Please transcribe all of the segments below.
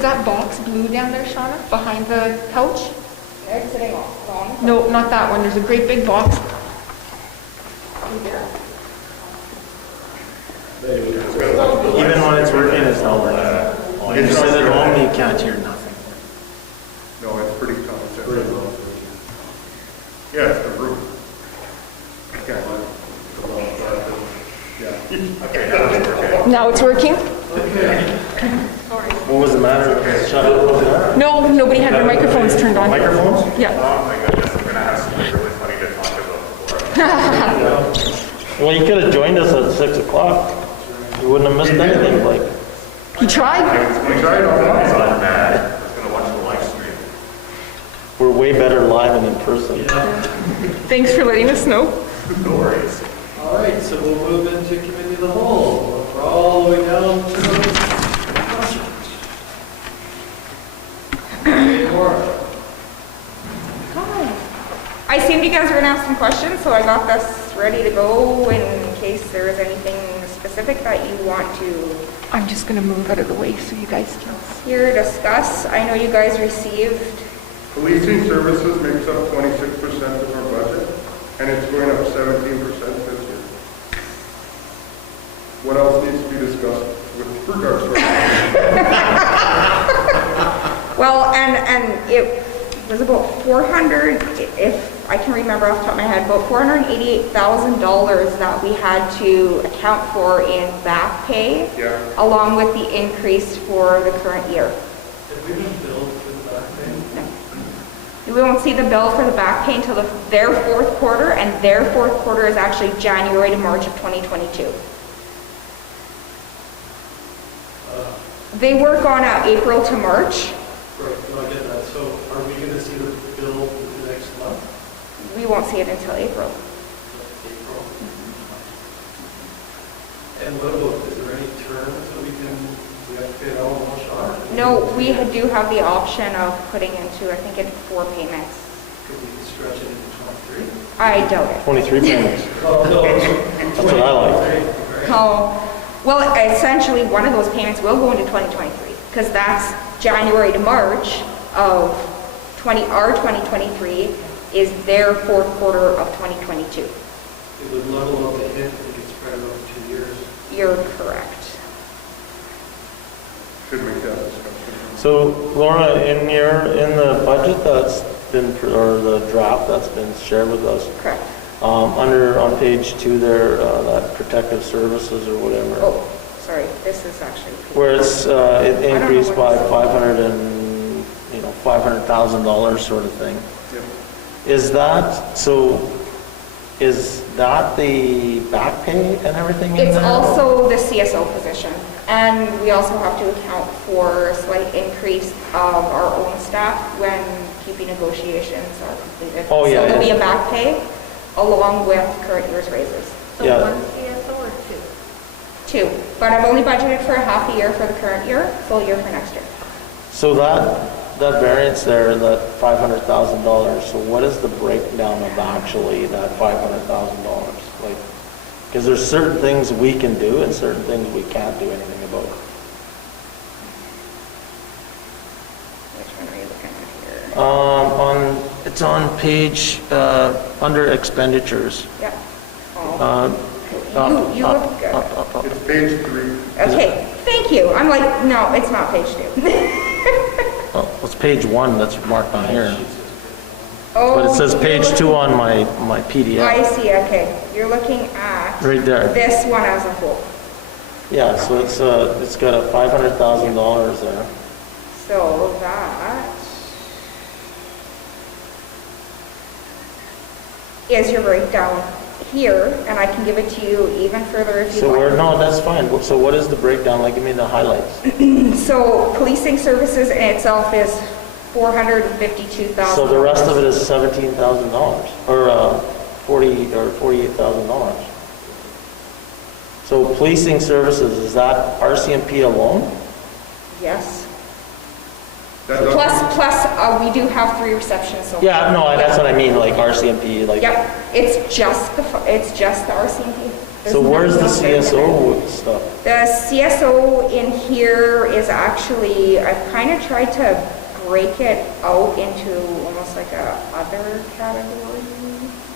Is that box blue down there, Shauna, behind the couch? Exiting off. No, not that one. There's a great big box. Even when it's working, it's not working. You sit at home, you can't hear nothing. No, it's pretty tough. Yeah, it's the roof. I can't lie. Yeah. Okay, Now it's working? What was the matter? Shut up. No, nobody had their microphones turned on. Microphones? Yeah. Oh my goodness, I'm gonna have something really funny to talk about before. Well, you could have joined us at 6 o'clock. You wouldn't have missed anything, like. He tried. We tried all night. I was gonna watch the live stream. We're way better live and in person. Thanks for letting us know. No worries. All right, so we'll move into committee of the whole. We're all the way down to the I assumed you guys were going to ask some questions, so I got this ready to go in case there is anything specific that you want to I'm just going to move out of the way so you guys can. hear, discuss. I know you guys received. Policing services makes up 26% of our budget, and it's going up 17% this year. What else needs to be discussed with regards to Well, and it was about 400, if I can remember off the top of my head, about $488,000 that we had to account for in back pay, along with the increase for the current year. Have we been billed for the back pay? We won't see the bill for the back pay until their fourth quarter, and their fourth quarter is actually January to March of 2022. They work on April to March. Right, no, I get that. So are we going to see the bill for the next month? We won't see it until April. April. And what about, is there any terms that we have to pay it all in one shot? No, we do have the option of putting into, I think, 4 payments. Could we stretch it into 23? I doubt it. 23 payments. Oh, no. That's what I like. Oh, well, essentially, one of those payments will go into 2023, because that's January to March of our 2023 is their fourth quarter of 2022. It would level up the hit if it gets spread over 2 years. You're correct. should make that discussion. So, Laura, in the budget that's been, or the draft that's been shared with us, Correct. on page 2 there, that protective services or whatever. Oh, sorry, this is actually. Where it's, it increased by $500,000 sort of thing. Yep. Is that the back pay and everything in It's there? also the CSO position. And we also have to account for a slight increase of our own staff when keeping negotiations are completed. Oh, yeah, So there'll be yeah. a back pay along with current year's raises. So Yeah. 1 CSO or 2? 2. But I've only budgeted for a half a year for the current year, full year for next year. So that variance there, that $500,000, so what is the breakdown of actually that $500,000? Like, because there's certain things we can do and certain things we can't do anything about. Which one are you looking at here? It's on page, under expenditures. Yeah. Oh. You look good. It's page 3. Okay, thank you. I'm like, no, it's not page 2. Oh, it's page 1 that's marked on here. Oh, But it says you're page 2 looking- on my PDF. I see, okay. You're looking at Right there. this one as a whole. Yeah, so it's got a $500,000 there. So that is your breakdown here, and I can give it to you even further if you So like. no, that's fine. So what is the breakdown? Like, give me the highlights. So policing services in itself is $452,000. So the rest of it is $17,000 or $48,000. So policing services, is that RCMP alone? Yes. That doesn't- Plus, we do have 3 receptionists. So Yeah, no, that's what I mean, like RCMP, like. Yep, it's just the RCMP. So where's the CSO stuff? The CSO in here is actually, I've kind of tried to break it out into almost like a other category.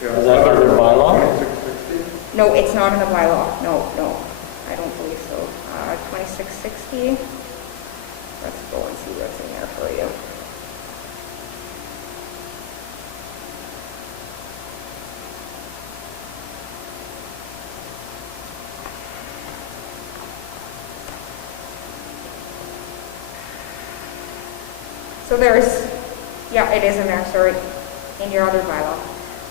Yeah. Is that under bylaw? 2660? No, it's not in the bylaw. No, I don't believe so. 2660. Let's go and see what's in there for you. So there's, yeah, it is in there, sorry, in your other bylaw.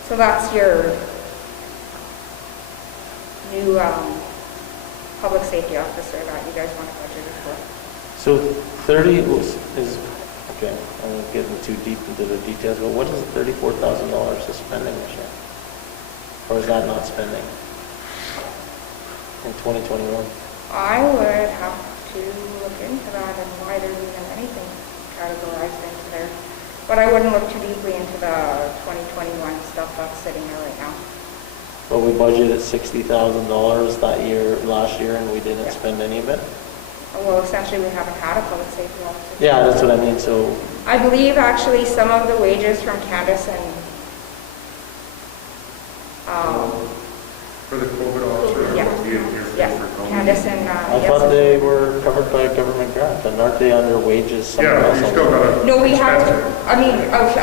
So that's your new public safety officer that you guys want to budget for. So 30 is, okay, I'm not getting too deep into the details, but what is $34,000 of spending this year? Or is that not spending in 2021? I would have to look into that and why there's even anything categorized into there. But I wouldn't look too deeply into the 2021 stuff that's sitting there right now. But we budgeted $60,000 that year, last year, and we didn't spend any of it? Well, essentially, we haven't had a public safety officer. Yeah, that's what I mean, so, I believe actually some of the wages from Candace and For the COVID officer? Yeah. will be in here yeah, for COVID. Candace and I yes. thought they were covered by a government grant, and aren't they under wages somewhere Yeah, else? you still gotta. No, we have expense to, I mean,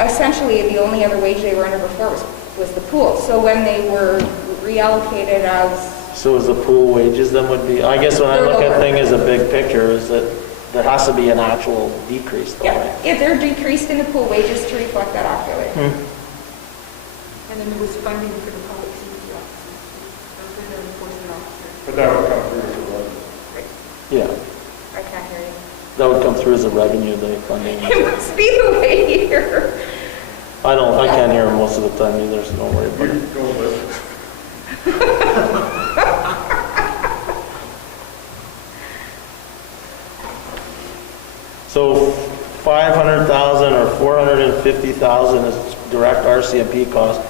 essentially, the only other wage they were under before was the pool. So when they were reallocated as, So is the pool wages then would be, I guess when I They're look at lower. thing as a big picture, is that there has to be an actual decrease though, yeah, right? if they're decreased in the pool wages to reflect that accurately. And then there was funding for the public safety officers, or for the enforcement officers. But that would come through as a budget. Yeah, I can't hear you. that would come through as a revenue, the funding. It must be the way here. I can't hear them most of the time either, so don't worry about You it. don't listen. So 500,000 or 450,000 is direct RCMP cost.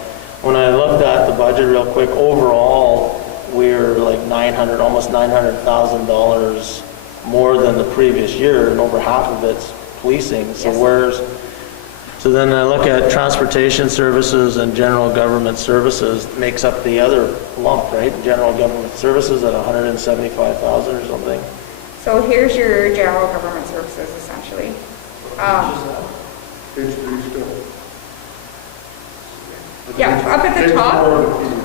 When I looked at the budget real quick, overall, we're like 900, almost $900,000 more than the previous year, and over half of it's policing. So Yes. so then I look at transportation services and general government services makes up the other lump, right? General government services at 175,000 or something. So here's your general government services, essentially. Page 3 still. Yeah, up at the Page top. 4 of the PDF.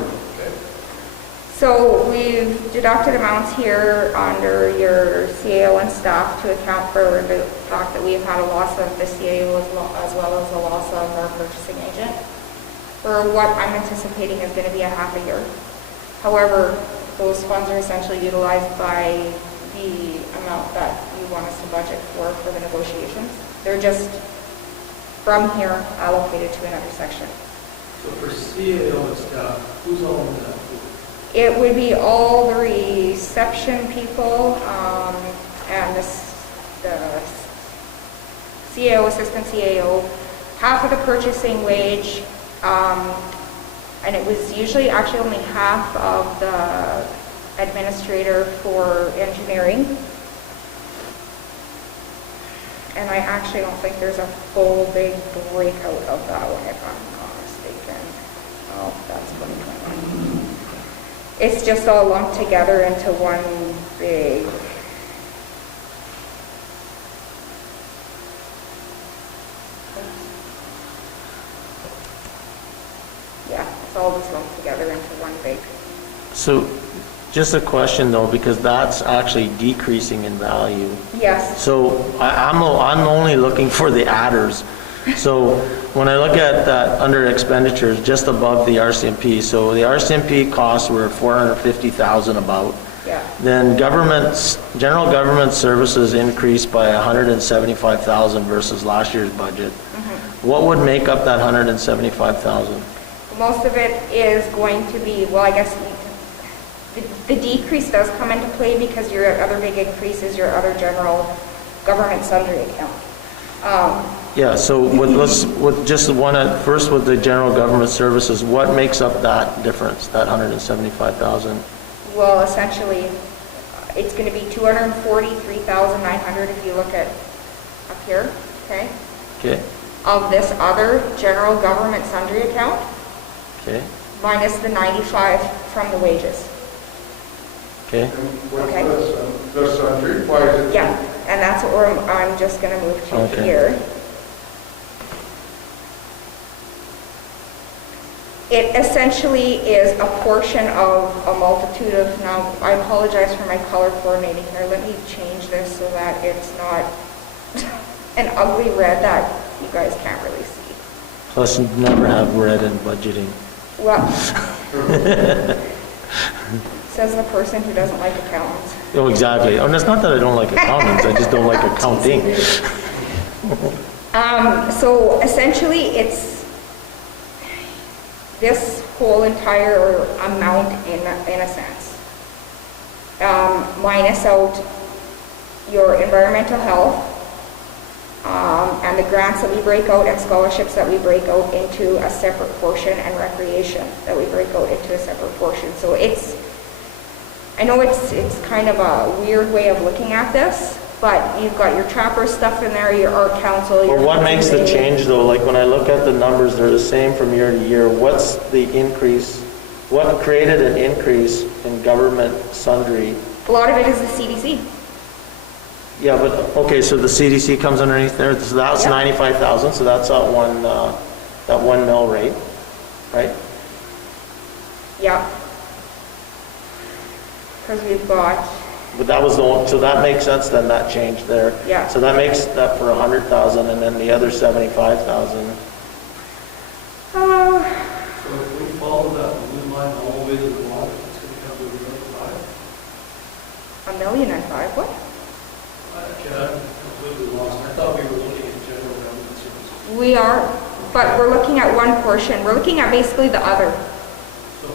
So we've deducted amounts here under your CAO and staff to account for the fact that we've had a loss of the CAO as well as a loss of our purchasing agent for what I'm anticipating is going to be a half a year. However, those funds are essentially utilized by the amount that you want us to budget for the negotiations. They're just from here allocated to another section. So for CAO and stuff, who's on that? It would be all the reception people, and the CAO, assistant CAO, half of the purchasing wage, and it was usually actually only half of the administrator for engineering. And I actually don't think there's a full big breakout of that one, if I'm not mistaken. Oh, that's 2021. It's just all lumped together into one big. Yeah, it's all just lumped together into one big. So just a question though, because that's actually decreasing in value. Yes, So I'm only looking for the adders. So when I look at that under expenditures, just above the RCMP, so the RCMP costs were 450,000 about. yeah. Then general government services increased by 175,000 versus last year's budget. What would make up that 175,000? Most of it is going to be, well, I guess the decrease does come into play because your other big increase is your other general government sundry account. Yeah, so with just first with the general government services, what makes up that difference, that 175,000? Well, essentially, it's gonna be 243,900 if you look at up here, okay? Okay, Of this other general government sundry account, okay, minus the 95 from the wages. okay. And what's Okay. the sundry? Why is it? Yeah, and that's what I'm just gonna move to Okay. here. It essentially is a portion of a multitude of, now, I apologize for my color coordinating here. Let me change this so that it's not an ugly red that you guys can't really see. Plus, you never have red in budgeting. Well, says the person who doesn't like accountants. Oh, exactly. And it's not that I don't like accountants, I just don't like accounting. So essentially, it's this whole entire amount in a sense. Minus out your environmental health, and the grants that we break out and scholarships that we break out into a separate portion, and recreation that we break out into a separate portion. So I know it's kind of a weird way of looking at this, but you've got your trapper stuff in there, your art council. But your what makes the conservation. change though? Like when I look at the numbers, they're the same from year to year. What's the increase? What created an increase in government sundry? A lot of it is the CDC. Yeah, but, okay, so the CDC comes underneath there, so that's Yep. 95,000, so that's that one mill rate, right? Yeah. Because we've got, But that was the one, so that makes sense then, that change there. Yeah. So that makes that for 100,000, and then the other 75,000. So if we follow that blue line all the way to the bottom, it's going to come to $1.5 million. $1,005,000, what? Okay, I'm completely lost. I thought we were looking at general government services. We are, but we're looking at one portion. We're looking at basically the other. So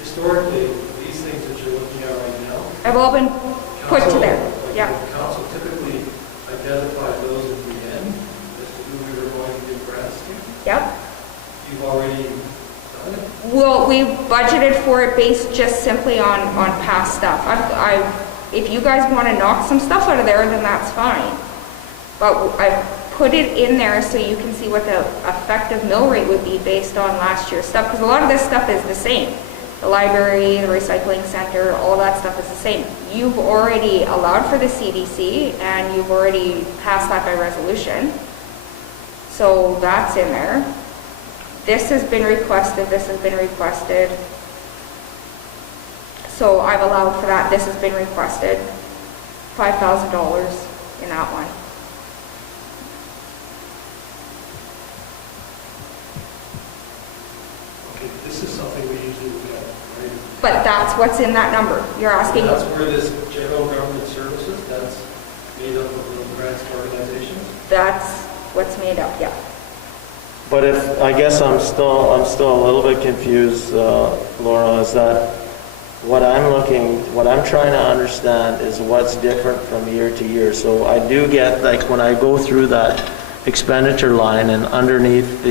historically, these things that you're looking at right now, Have all been put to council- there. like, Yeah. the council typically identified those at the end as to who we were going to give grants to. Yep. You've already done it. Well, we budgeted for it based just simply on past stuff. If you guys want to knock some stuff out of there, then that's fine. But I put it in there so you can see what the effective mill rate would be based on last year's stuff, because a lot of this stuff is the same. The library, the recycling center, all that stuff is the same. You've already allowed for the CDC, and you've already passed that by resolution. So that's in there. This has been requested, this has been requested. So I've allowed for that, this has been requested. $5,000 in that one. Okay, this is something we usually look at, right? But that's what's in that number. You're asking, That's where this general government services, that's made up of little grants to organizations. that's what's made up, yeah. But if, I guess I'm still a little bit confused, Laura, is that what I'm trying to understand is what's different from year to year. So I do get, like, when I go through that expenditure line and underneath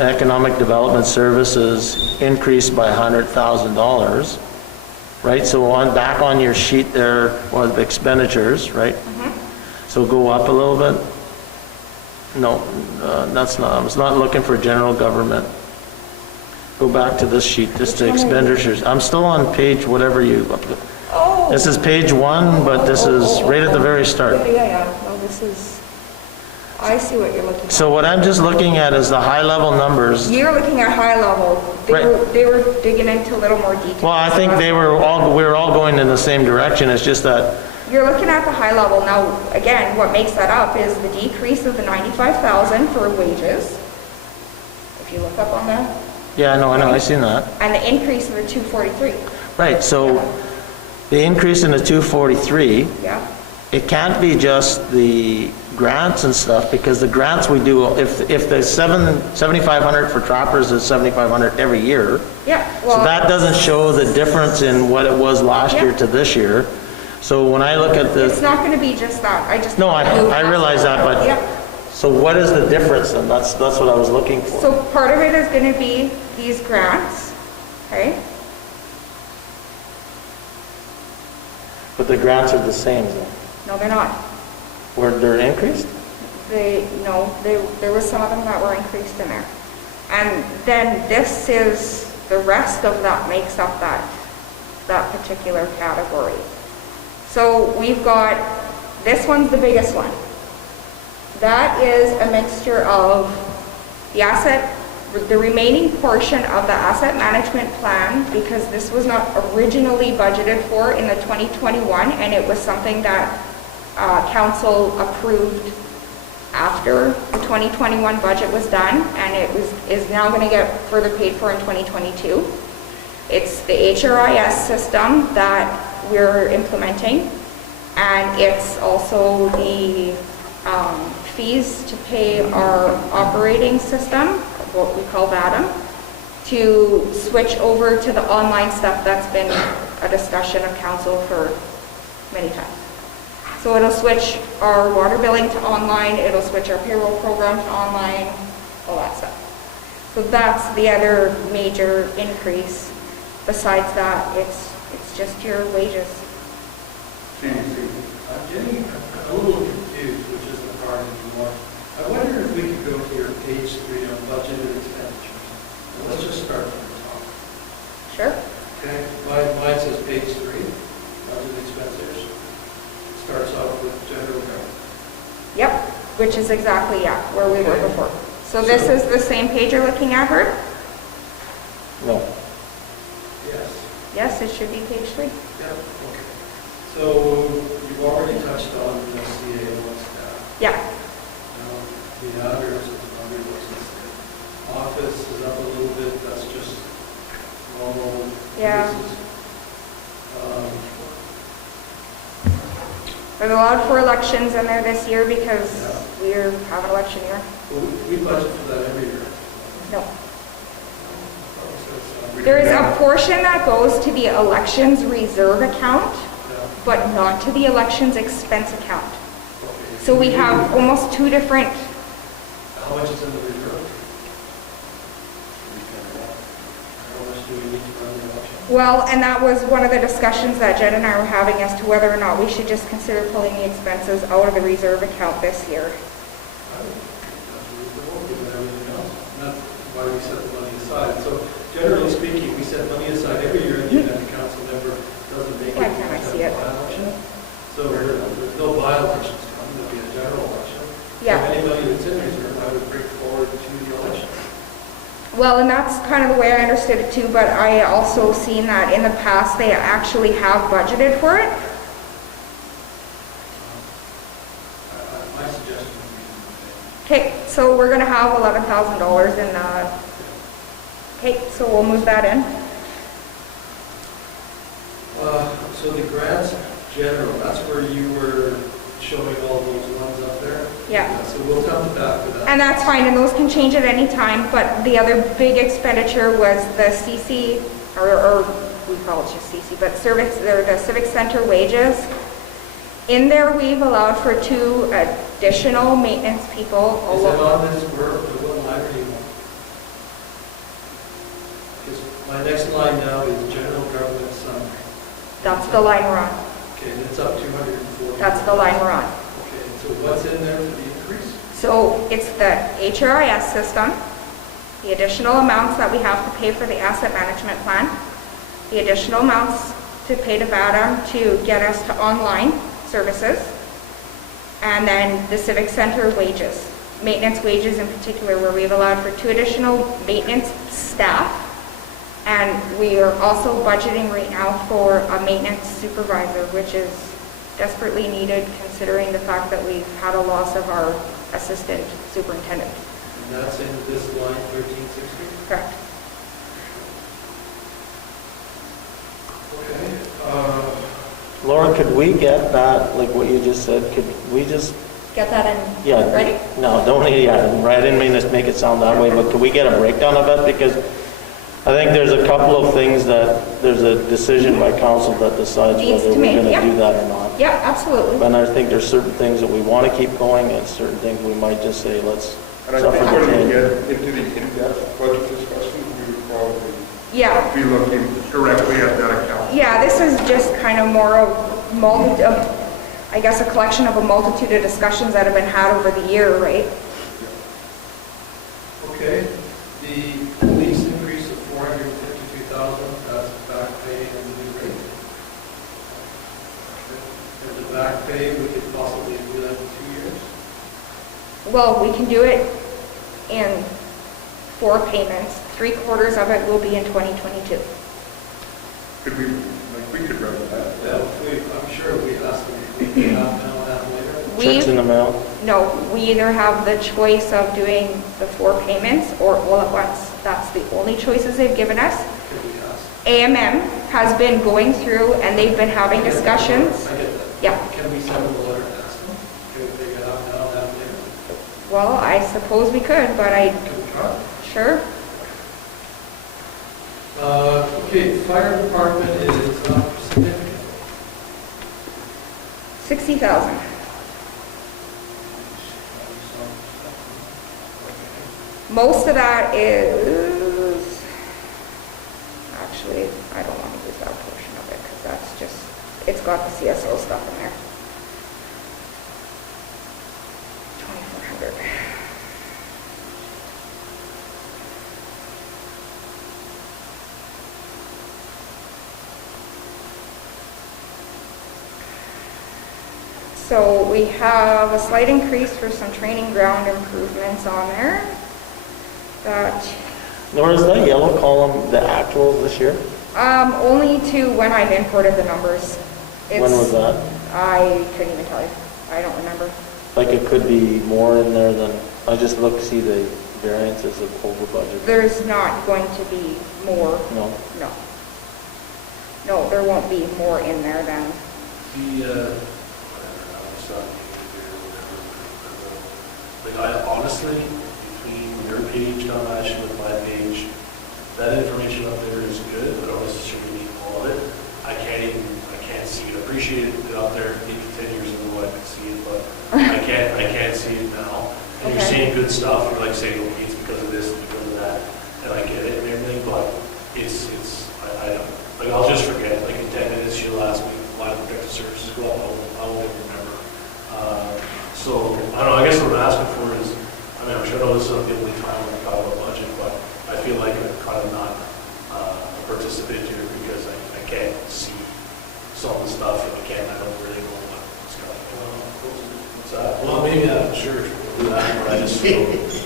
economic development services increased by $100,000, right? So back on your sheet there was the expenditures, right? So go up a little bit. No, that's not, I was not looking for general government. Go back to this sheet, just the Which one are you? expenditures. I'm still on page whatever you, Oh. this is page 1, but this is right at the very start. Yeah. No, this is, I see what you're looking at. So what I'm just looking at is the high level numbers. You're looking at high level. They were digging into a little more detail. Well, I think we were all going in the same direction. It's just that, You're looking at the high level. Now, again, what makes that up is the decrease of the 95,000 for wages. If you look up on that, yeah, I know, I seen that. and the increase of the 243. Right, so the increase in the 243, Yeah. it can't be just the grants and stuff, because the grants we do, if the 7,500 for trappers is 7,500 every year, Yeah. so Well, that doesn't show the difference in what it was last year to this year. So when I look at it's the, not going to be just that. no, I realize that, but, Yeah. so what is the difference then? That's what I was looking for. So part of it is going to be these grants, okay? But the grants are the same then? No, they're not. Where they're increased? There was some of them that were increased in there. And then this is, the rest of that makes up that particular category. So we've got, this one's the biggest one. That is a mixture of the remaining portion of the asset management plan, because this was not originally budgeted for in the 2021, and it was something that council approved after the 2021 budget was done, and is now going to get further paid for in 2022. It's the HRIS system that we're implementing, and it's also the fees to pay our operating system, what we call VADM, to switch over to the online stuff that's been a discussion of council for many times. So it'll switch our water billing to online, it'll switch our payroll program to online, all that stuff. So that's the other major increase. Besides that, it's just your wages. CDC. I'm getting a little confused, which isn't hard anymore. I wonder if we could go to your page 3 on budgeted expenditures. And let's just start from the top. Sure. Okay, mine says page 3, budgeted expenditures. Starts off with general government. Yep, which is exactly, where we were Okay. before. So this is the same page you're looking at, Herb? No. Yes. Yes, it should be page 3. Yep, okay. So you've already touched on the CA1 staff. Yeah, The others is under what's listed. Office is up a little bit, that's just normal Yeah. increases. there's a lot for elections in there this year because Yeah. we're having election year. Well, we budget for that every year. No. So it's, We There do is a not. portion that goes to the elections reserve account, yeah, but not to the elections expense account. okay. So we have almost two different, How much is in the reserve? How much do we need to run the election? well, and that was one of the discussions that Jen and I were having as to whether or not we should just consider pulling the expenses out of the reserve account this year. I don't think that's reasonable, given everything else. And that's why we set the money aside. So generally speaking, we set money aside every year in the event the council member doesn't make it. Why can't I see it? By-election. So there's no by-elections coming, there'll be a general election. Yeah. So any money that's in reserve, I would bring forward to the election. Well, and that's kind of the way I understood it too, but I also seen that in the past, they actually have budgeted for it. My suggestion would be, Okay, so we're gonna have $11,000 in, okay, so we'll move that in. so the grants general, that's where you were showing all those ones up there? Yeah. So we'll come back to that. And that's fine, and those can change at any time, but the other big expenditure was the CC, or we call it just CC, but the Civic Center wages. In there, we've allowed for 2 additional maintenance people. Is it on this work, or what line are you on? Because my next line now is general government summary. That's the line we're on. Okay, and it's up 240. That's the line we're on. Okay, so what's in there for the increase? So it's the HRIS system, the additional amounts that we have to pay for the asset management plan, the additional amounts to pay to VADM to get us to online services, and then the Civic Center wages, maintenance wages in particular, where we've allowed for 2 additional maintenance staff. And we are also budgeting right now for a maintenance supervisor, which is desperately needed considering the fact that we've had a loss of our assistant superintendent. And that's in this line, 1360? Correct. Okay. Laura, could we get that, like what you just said, could we just, Get that in, yeah. ready? No, don't, yeah, I didn't mean to make it sound that way, but could we get a breakdown of it? Because I think there's a couple of things that, there's a decision by council that decides Needs whether to we're make, gonna yeah. do that or not. Yeah, absolutely. And I think there's certain things that we want to keep going, and certain things we might just say, let's And I suffer think the when we pain. get into the in-depth budget discussions, we would probably Yeah, be looking directly at that account. yeah, this is just kind of more of I guess, a collection of a multitude of discussions that have been had over the year, right? Okay, the lease increase of 452,000, that's back pay and the new rate. And the back pay, we could possibly do that in 2 years. Well, we can do it in 4 payments. 3/4 of it will be in 2022. Could we, like, we could run that. Yeah, I'm sure we asked them, we can have now, have later. Checks in the mail? No, we either have the choice of doing the 4 payments or all at once. That's the only choices they've given us. Could we ask? AMM has been going through and they've been having discussions. I get that. Yeah. Can we send them a letter and ask them? Can we take it out now, have later? Well, I suppose we could, but Can we try? sure. Okay, fire department is up significantly. 60,000. Most of that is, actually, I don't want to use that portion of it because that's just, it's got the CSO stuff in there. 2,400. So we have a slight increase for some training ground improvements on there. That, Nor is that yellow column the actuals this year? only to when I've imported the numbers. When was that? I couldn't even tell you. I don't remember. Like it could be more in there than, I just look, see the variances of over budget. There's not going to be more. No? No. No, there won't be more in there than, Like I honestly, between your page, not matching with my page, that information up there is good, but I don't necessarily need all of it. I can't see it. I appreciate it up there, maybe 10 years ago I could see it, but I can't see it now. And you're Okay. seeing good stuff, you're like saying, okay, it's because of this, because of that, and I get it and everything, but I don't, like I'll just forget, like in 10 minutes, she'll ask me, why the protective services go up, I won't remember. So, I don't know, I guess what I'm asking for is, I mean, I'm sure I know this is not the only time we talk about budget, but I feel like I'm kind of not a participant here because I can't see some of the stuff and I don't really know what's going on. What's that? Well, maybe, sure, we'll do that, but I just feel, it's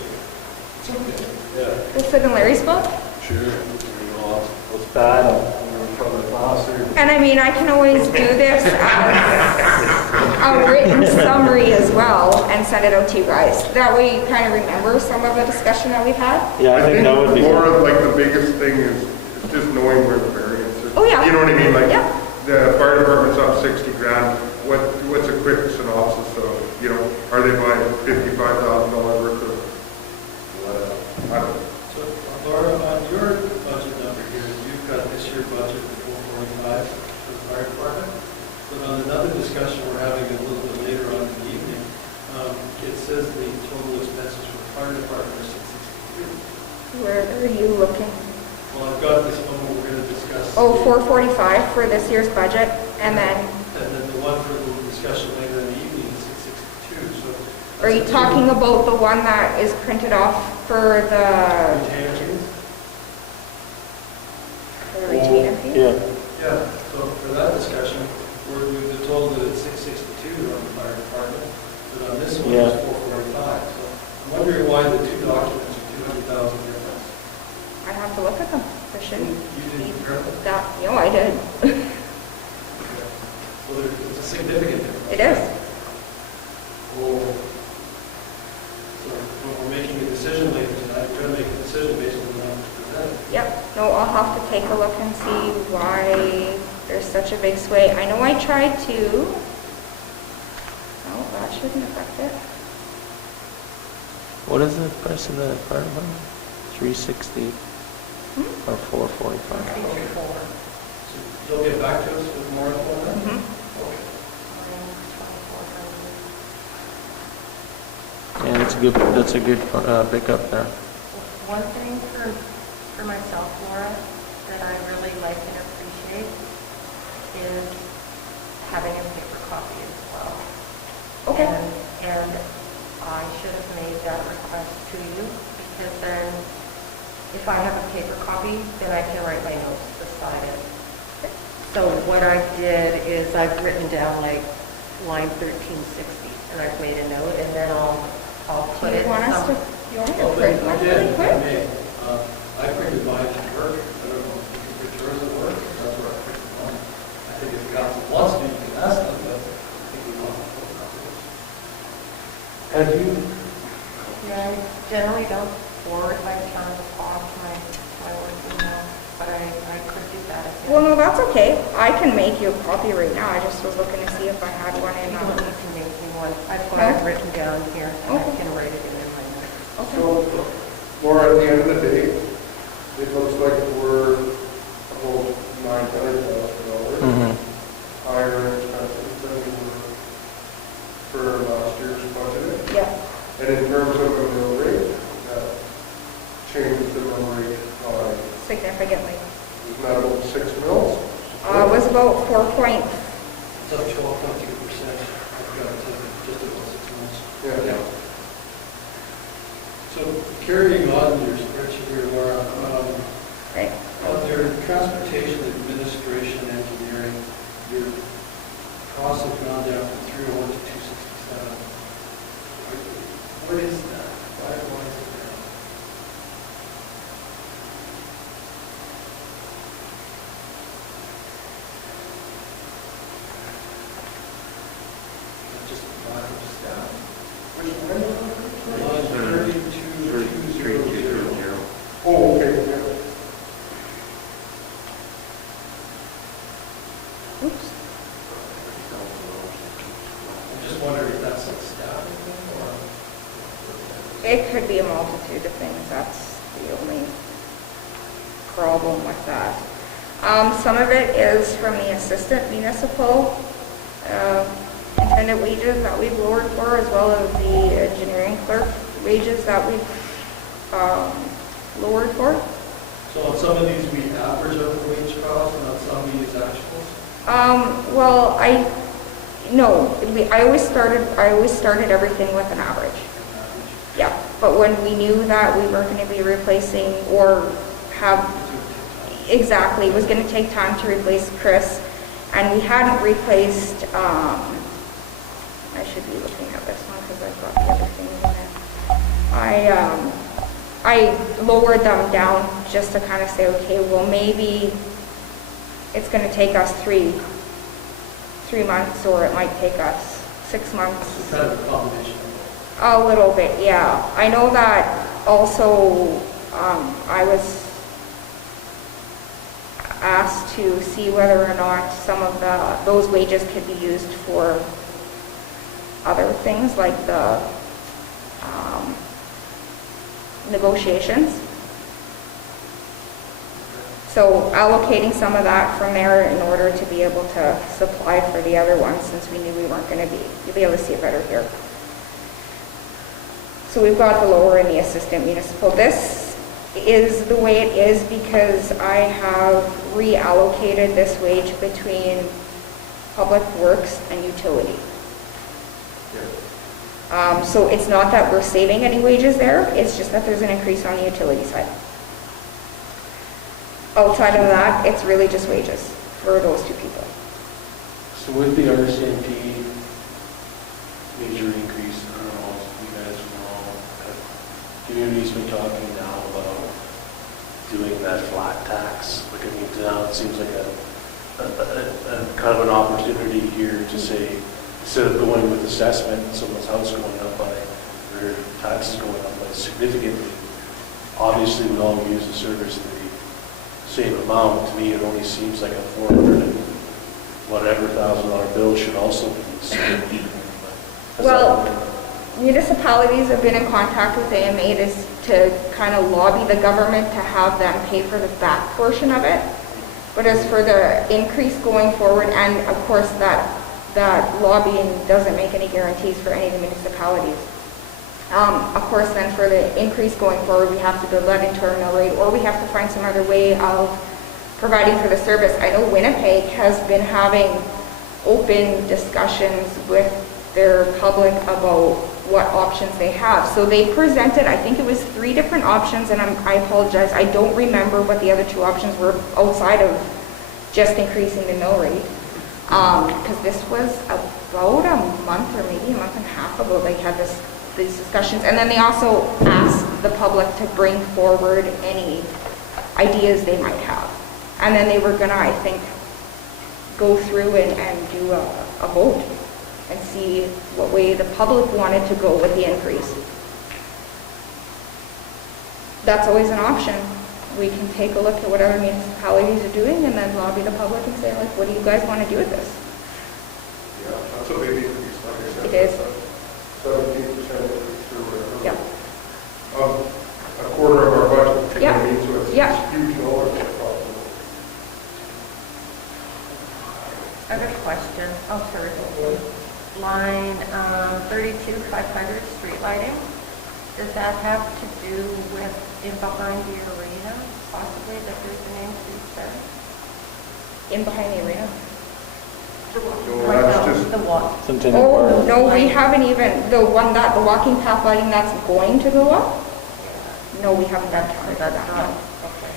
okay, yeah, we'll sit in Larry's book. sure, you know, What's bad? we're from the class or. And I mean, I can always do this as a written summary as well and send it out to you guys. That way you kind of remember some of the discussion that we've had. Yeah, I think that would be More good. of like the biggest thing is just knowing where the variance is. Oh, yeah. You know what I mean? Like, Yeah. the fire department's up 60 grand. What's a quick synopsis of, you know, are they buying $55,000 worth of whatever? I don't know. So, Laura, on your budget number here, you've got this year budget of 445 for the fire department. But on another discussion we're having a little bit later on in the evening, it says the total expenses for the fire department are 662. Where are you looking? Well, I've got this one we're going to discuss. Oh, 445 for this year's budget, and then, And then the one for the discussion later in the evening is 662, so. are you talking about the one that is printed off for the Retainer fees? retainer fee? Yeah, Yeah, so for that discussion, we've been told that it's 662 on the fire department, but on this one Yeah. it's 445. So I'm wondering why the two documents are 200,000 difference. I have to look at them. There shouldn't You didn't be compare them? that, no, I did. Okay. Well, it's a significant difference. It is. Oh. So when we're making a decision later tonight, we're going to make a decision based on the numbers presented. Yep, no, I'll have to take a look and see why there's such a big sway. I know I tried to, no, that shouldn't affect it. what is the price of the fire department? 360 or 445? Okay. So you'll get back to us with more info on that? Mhm. Okay. Yeah, that's a good pickup there. One thing for myself, Laura, that I really like and appreciate is having a paper copy as well. Okay. And I should have made that request to you, because then if I have a paper copy, then I can write my notes beside it. So what I did is I've written down like line 1360, and I've made a note, and then I'll Do put it you want us to, some. you want me to Well, print I one did, really if I quick? may. I printed mine at work. I don't know if you can print yours at work. That's where I printed mine. I think if council wants to, you can ask them, but I think we want photocopies. Have you, Yeah, I generally don't forward my terms off to my work email, but I could do that if you. Well, no, that's okay. I can make you a copy right now. I just was looking to see if I had one in. You don't need to make me one. I've got No? it written down here, and I Okay. can write it in my notes. Okay. So, Laura, at the end of the day, it looks like we're about $900,000 Mhm. higher in expenses than we were for last year's budget. Yeah. And in terms of the mill rate, that changes the mill rate by, Significantly. isn't that about 6 mils? It was about 4 point, It's up 12.2%. I've got just about 6 months. Yeah. So carrying on your spreadsheet here, Laura, right. on your transportation administration engineering, your costs have gone down from 301 to 267. What is that? Why is it down? Is that just a lack of staff? Which one? Line 32,200. Oh, okay, yeah. Oops. I'm just wondering if that's a staffing thing or? It could be a multitude of things. That's the only problem with that. Some of it is from the assistant municipal intended wages that we've lowered for, as well as the engineering clerk wages that we've lowered for. So on some of these, we average out the wage cost, and on some we use actuals? Well, I always started everything with an average. Yeah, but when we knew that we weren't going to be replacing or have, exactly, it was going to take time to replace Chris, and we hadn't replaced, I should be looking at this one because I've got the other things in there. I lowered them down just to kind of say, okay, well, maybe it's going to take us three months, or it might take us 6 months. It's kind of a combination. A little bit, yeah. I know that also I was asked to see whether or not some of those wages could be used for other things like the negotiations. So allocating some of that from there in order to be able to supply for the other ones, since we knew we weren't going to be, you'll be able to see it better here. So we've got the lower in the assistant municipal. This is the way it is because I have reallocated this wage between public works and utility. So it's not that we're saving any wages there, it's just that there's an increase on the utility side. Outside of that, it's really just wages for those two people. So with the RCMP major increase, I don't know if you guys know, communities been talking now about doing that flat tax. Like, I mean, now it seems like a kind of an opportunity here to say, instead of going with assessment, someone's house going up by, or taxes going up by significantly, obviously we all use the service in the same amount. To me, it only seems like a $400,000 bill should also be significant. Well, municipalities have been in contact with AMA to kind of lobby the government to have them pay for the back portion of it. But as for the increase going forward, and of course that lobbying doesn't make any guarantees for any of the municipalities. Of course, then for the increase going forward, we have to build that into our mill rate, or we have to find some other way of providing for the service. I know Winnipeg has been having open discussions with their public about what options they have. So they presented, I think it was 3 different options, and I apologize, I don't remember what the other 2 options were outside of just increasing the mill rate. Because this was about a month or maybe a month and a half ago, they had these discussions. And then they also asked the public to bring forward any ideas they might have. And then they were gonna, I think, go through and do a vote and see what way the public wanted to go with the increase. That's always an option. We can take a look at what other municipalities are doing and then lobby the public and say, like, what do you guys want to do with this? Yeah, that's a big increase, like I said. It is. 17% increase or whatever. Yeah. A quarter of our budget. Yeah. I mean, so it's Yeah. huge dollars. Probably. I have a question. Oh, sorry. Line 32,500 street lighting. Does that have to do with in behind the arena, possibly, that there's an increase there? In behind the arena? No, Right that's now, just, the walk. Centennial Oh, Park. no, we haven't even, the walking path lighting that's going to go up? No, we haven't done counted for that, no. Okay.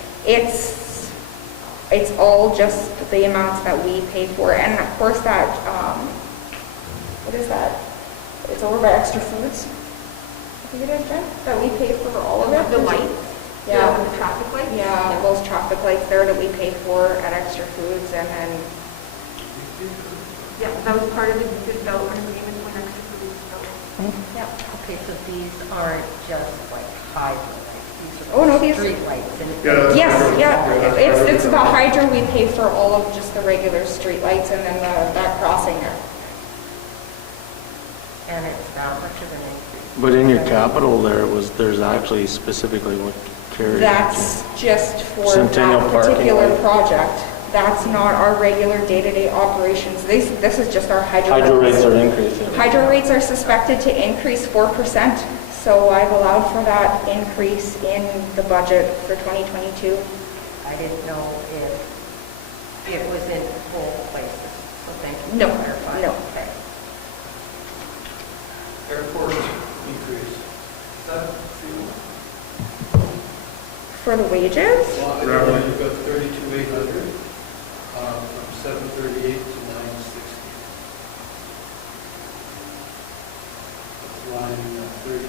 It's all just the amounts that we pay for, and of course that, what is that? It's over by Extra Foods. I think it is, Jen, that we pay for all of it. The lights? Yeah. The traffic lights? Yeah, those traffic lights there that we pay for at Extra Foods, and then, Yeah, that was part of the development agreement when Extra Foods developed. yeah. Okay, so these aren't just like hydro lights, these Oh, are no, like these- street lights and. Yeah, that's- Yes, yeah, that's it's the hydro. hydro, we pay for all of just the regular street lights and then that crossing there. And it's that much of an increase. But in your capital there's actually specifically what Carrie. That's just for Centennial that parking particular lot. project. That's not our regular day-to-day operations. This is just our hydro. Hydro rates are increasing. Hydro rates are suspected to increase 4%, so I've allowed for that increase in the budget for 2022. I didn't know if it was in both places, so thank you No, for clarifying. no. Okay. Airport increase. Is that fuel? For the wages? Well, I know you've got 32,800 from 738 to 960. Line 32.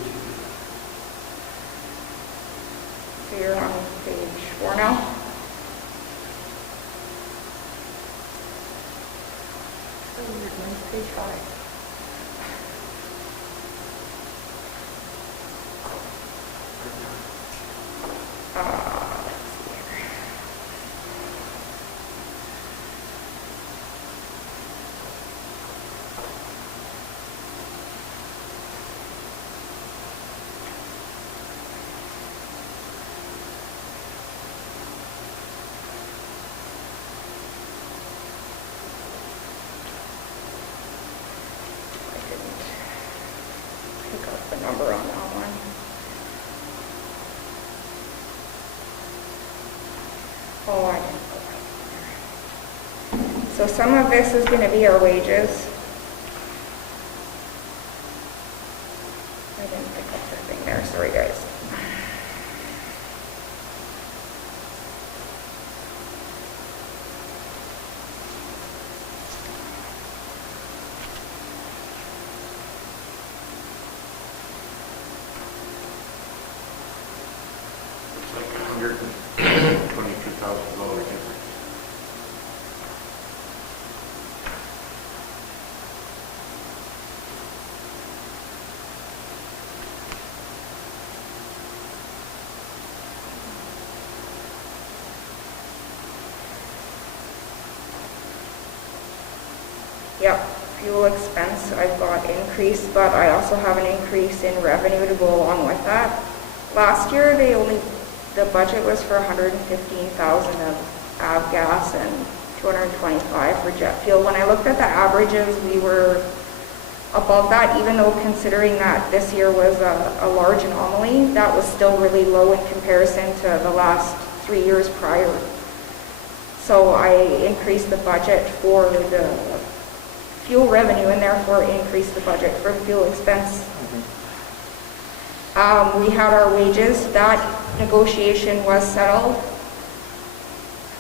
So you're on page 4 now? So weird, mine's page 5. I didn't pick up the number on that one. Oh, I didn't put that in there. So some of this is going to be our wages. I didn't pick up the thing there, sorry guys. it's like $122,000 difference. Yep, fuel expense, I've got increase, but I also have an increase in revenue to go along with that. Last year, the budget was for 115,000 of avgas and 225 for jet fuel. When I looked at the averages, we were above that, even though considering that this year was a large anomaly, that was still really low in comparison to the last 3 years prior. So I increased the budget for the fuel revenue and therefore increase the budget for fuel expense. We had our wages, that negotiation was settled.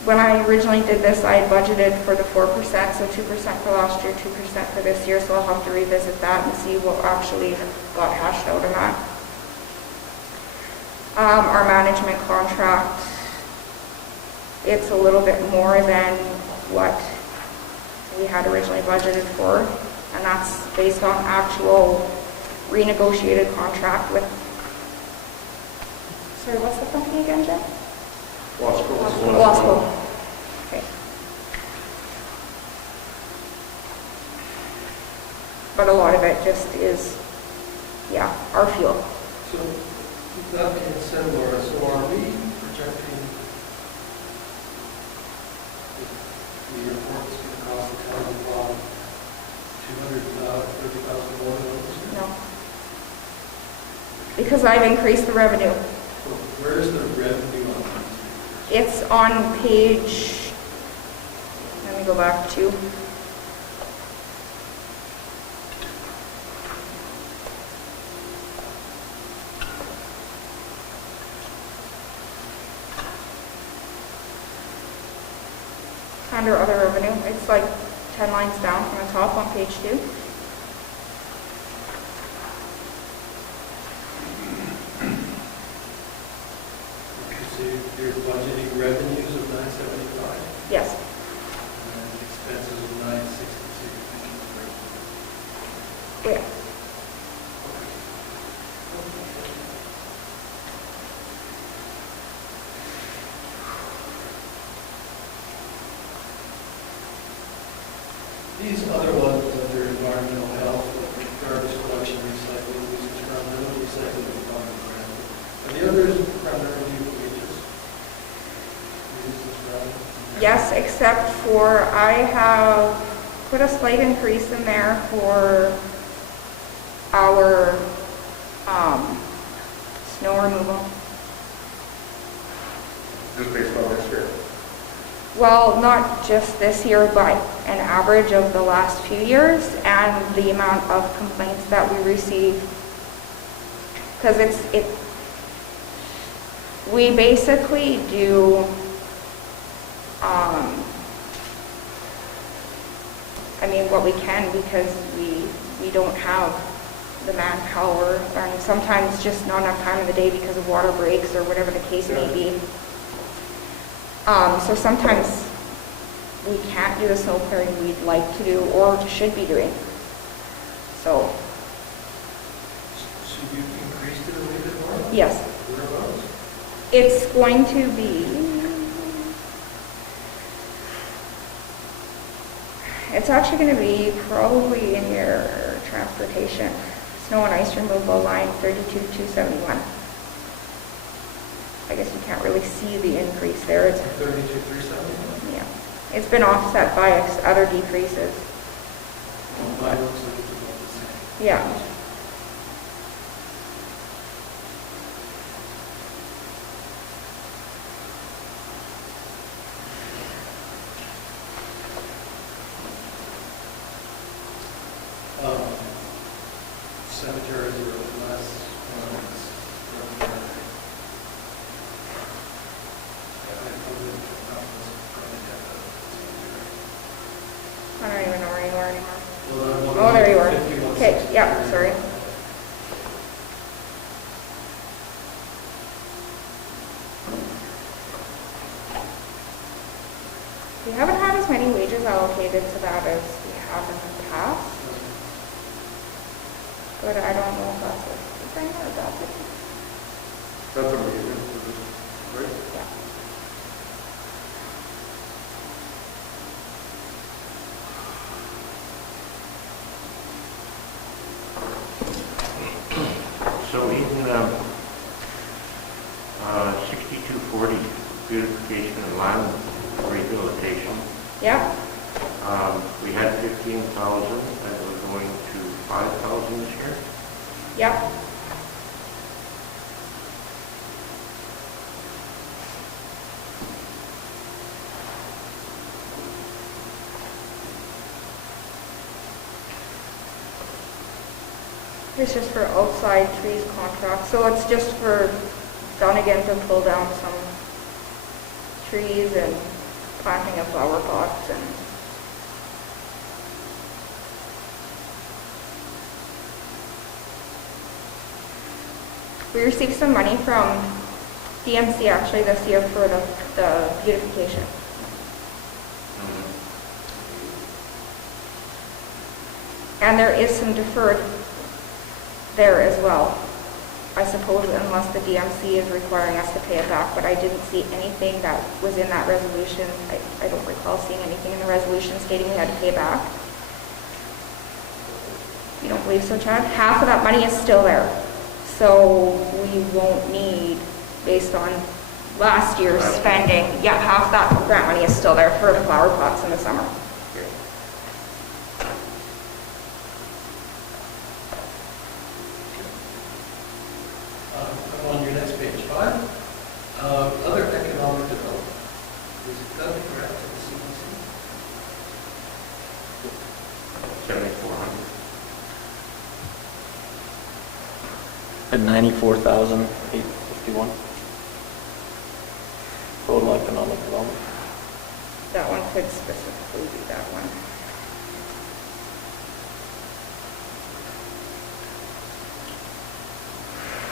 When I originally did this, I had budgeted for the 4%, so 2% for last year, 2% for this year, so I'll have to revisit that and see what actually got hashed out of that. Our management contract, it's a little bit more than what we had originally budgeted for, and that's based on actual renegotiated contract with, sorry, what's the company again, Jen? Wasco. Okay. But a lot of it just is, yeah, our fuel. So, that being said, Laura, so are we projecting the airport's going to cost the town about $230,000 more than this year? No. Because I've increased the revenue. So where is the revenue on that? It's on page, let me go back to, under other revenue. It's like 10 lines down from the top on page 2. So you're budgeting revenues of 975 Yes. and expenses of 962. Yeah. These other ones under environmental health, garbage collection, recycling, usage primarily recycling and common ground. Are the others primarily wages? Usage ground? Yes, except for I have put a slight increase in there for our snow removal. Just based on this year. Well, not just this year, but an average of the last few years and the amount of complaints that we receive. Because we basically do, I mean, what we can because we don't have the manpower and sometimes just not enough time in the day because of water breaks or whatever the case may be. So sometimes we can't do the snow clearing we'd like to do or should be doing. So, So you increased it a little bit more? yes, Whereabouts? it's going to be, it's actually going to be probably in your transportation, snow and ice removal line 32,271. I guess you can't really see the increase there. It's 32,371? yeah, it's been offset by other decreases. Mine looks like it's about the same. Yeah. Cemeteries are less. I don't even know where you are anymore. Well, Oh, there you are. 51, Okay, 60. yeah, sorry. We haven't had as many wages allocated to that as we have in the past, but I don't know if that's a good thing or a bad thing. That's a maintenance position, right? Yeah. So in 6240, beautification and land rehabilitation, Yeah, we had 15,000 and we're going to 5,000 this year. yeah. It's just for outside trees contract, so it's just for Dunnigan to pull down some trees and planting of flower pots and we received some money from DMC actually this year for the beautification. And there is some deferred there as well, I suppose, unless the DMC is requiring us to pay it back, but I didn't see anything that was in that resolution. I don't recall seeing anything in the resolution stating we had to pay back. You don't believe so, Chad? Half of that money is still there. So we won't need, based on last year's spending, yeah, half that grant money is still there for the flower pots in the summer. I'm on your next page, 5. Other economic development. Is that correct to the CDC? 7,400. At 94,851. Total economic development. That one could specifically be that one.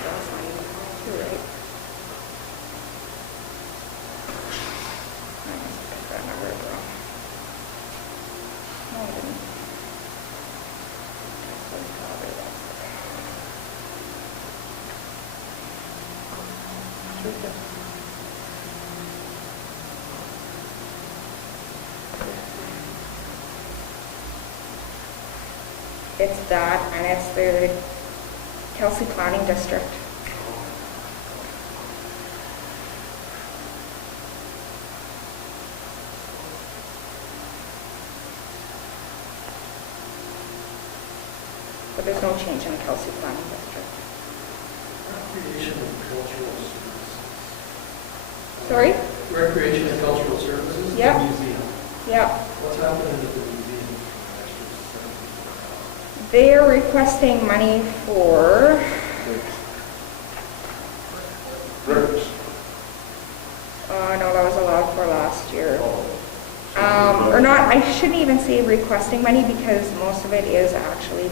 That's not even too right. I must have got that number wrong. No, I didn't. That's what it's called, that's It's that, and it's the Kelsey Planning District. But there's no change in the Kelsey Planning District. Recreation and cultural services. Sorry? Recreation and cultural services? Yep. The museum. Yeah. What's happening at the museum? They are requesting money for, Bricks. no, that was allowed for last year. Or not, I shouldn't even say requesting money because most of it is actually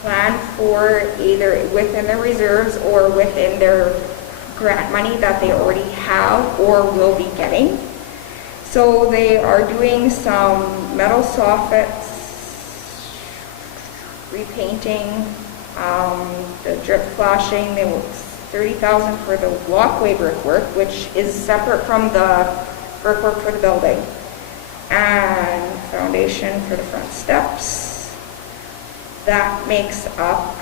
planned for either within their reserves or within their grant money that they already have or will be getting. So they are doing some metal soffits, repainting, the drip flashing. They will $30,000 for the walkway brickwork, which is separate from the brickwork for the building, and foundation for the front steps. That makes up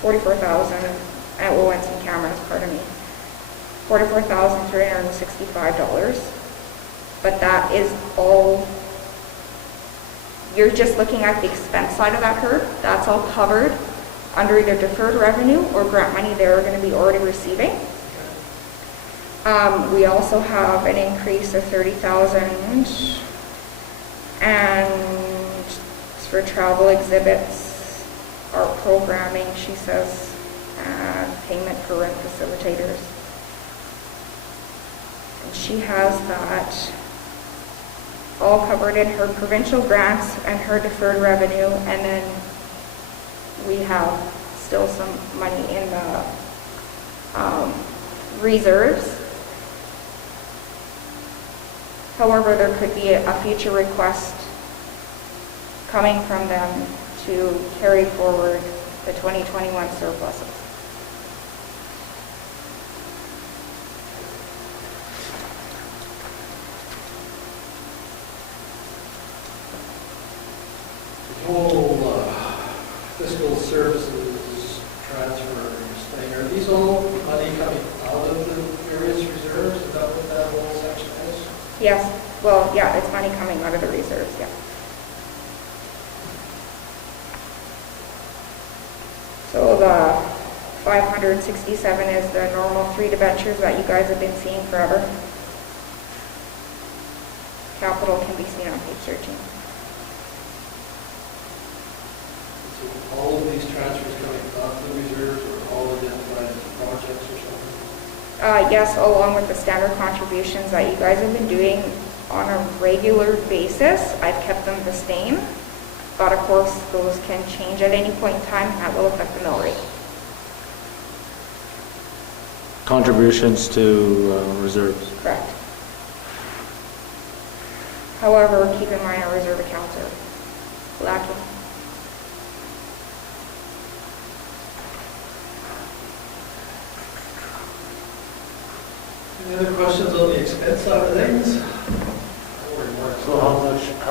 44,000. And some cameras, pardon me. $44,365. But that is all. You're just looking at the expense side of that curve. That's all covered under either deferred revenue or grant money they're going to be already receiving. We also have an increase of $30,000 and it's for travel exhibits, art programming, she says, payment for rent facilitators. And she has that all covered in her provincial grants and her deferred revenue, and then we have still some money in the reserves. However, there could be a future request coming from them to carry forward the 2021 surpluses. Whole fiscal services transfers thing, are these all money coming out of the various reserves? Is that what that whole section is? Yes, well, yeah, it's money coming out of the reserves, yeah. So the 567 is the normal 3 debentures that you guys have been seeing forever. Capital can be seen on page 13. So all of these transfers coming off the reserves are all identified as projects or something? Yes, along with the standard contributions that you guys have been doing on a regular basis, I've kept them the same. But of course, those can change at any point in time, and that will affect the mill rate. Contributions to reserves. Correct. However, keep in mind our reserve accounts are lacking. Any other questions on the expense side of things? So how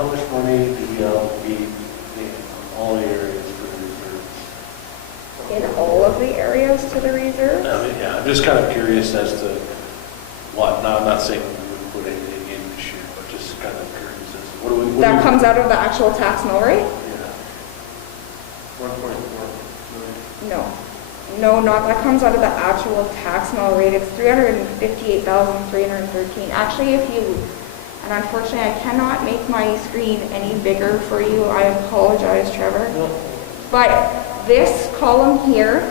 much money do we allocate in all areas for the reserves? In all of the areas to the reserve? I mean, yeah, I'm just kind of curious as to what, now I'm not saying we wouldn't put anything in this year, but just kind of curious as to what do we? That comes out of the actual tax mill rate? Yeah. 1.4 million. No. No, not, that comes out of the actual tax mill rate. It's 358,313. Actually, if you, and unfortunately I cannot make my screen any bigger for you. I apologize, Trevor. But this column here,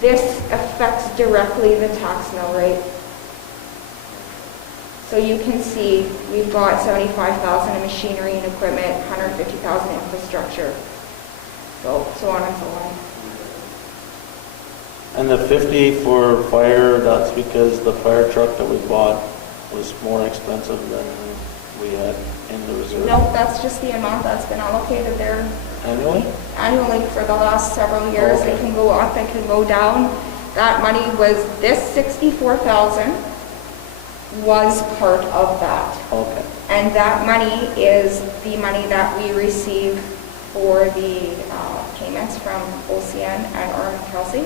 this affects directly the tax mill rate. So you can see we've got 75,000 in machinery and equipment, 150,000 infrastructure, so on and so on. And the 50 for fire, that's because the fire truck that we bought was more expensive than we had in the reserve. No, that's just the amount that's been allocated there Annually? annually for the last several years. Okay. It can go up, it can go down. That money was, this 64,000 was part of that. Okay. And that money is the money that we receive for the payments from OCN and Arm Kelsey.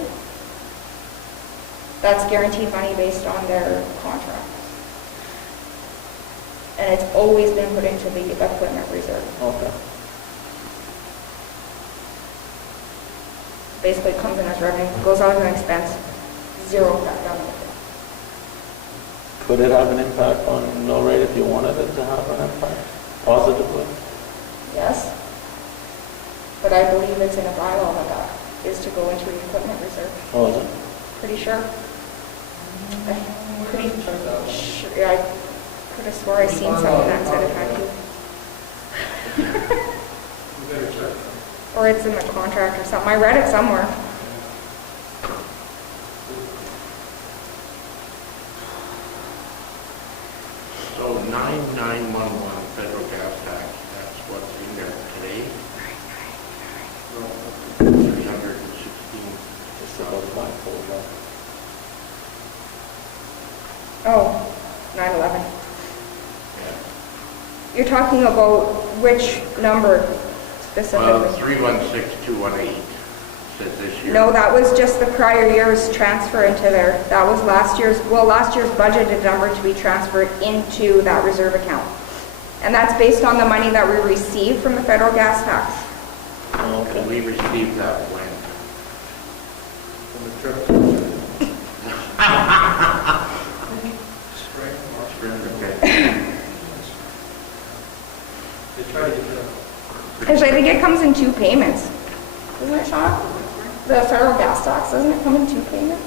That's guaranteed money based on their contract. And it's always been put into the equipment reserve. Okay. Basically, it comes in as revenue, goes out as an expense, zero effect on it. Could it have an impact on mill rate if you wanted it to have an impact positively? Yes. But I believe it's in a bylaw that is to go into the equipment reserve. Oh, is it? Pretty sure. I'm pretty sure, yeah, I could have swore I seen something that said it had to. You better check. Or it's in the contract or something. I read it somewhere. So 9911 federal gas tax, that's what's in there today? 316. Just about blindfold, right? Oh, 9/11. Yeah. You're talking about which number Well, specifically? 316218 says this year. No, that was just the prior year's transfer into there. That was last year's budgeted number to be transferred into that reserve account. And that's based on the money that we received from the federal gas tax. Oh, And okay. we received that when? And the trip, Spring, March. Okay. They try to get that. Actually, I think it comes in 2 payments. Doesn't it, Sean? The federal gas tax, doesn't it come in 2 payments?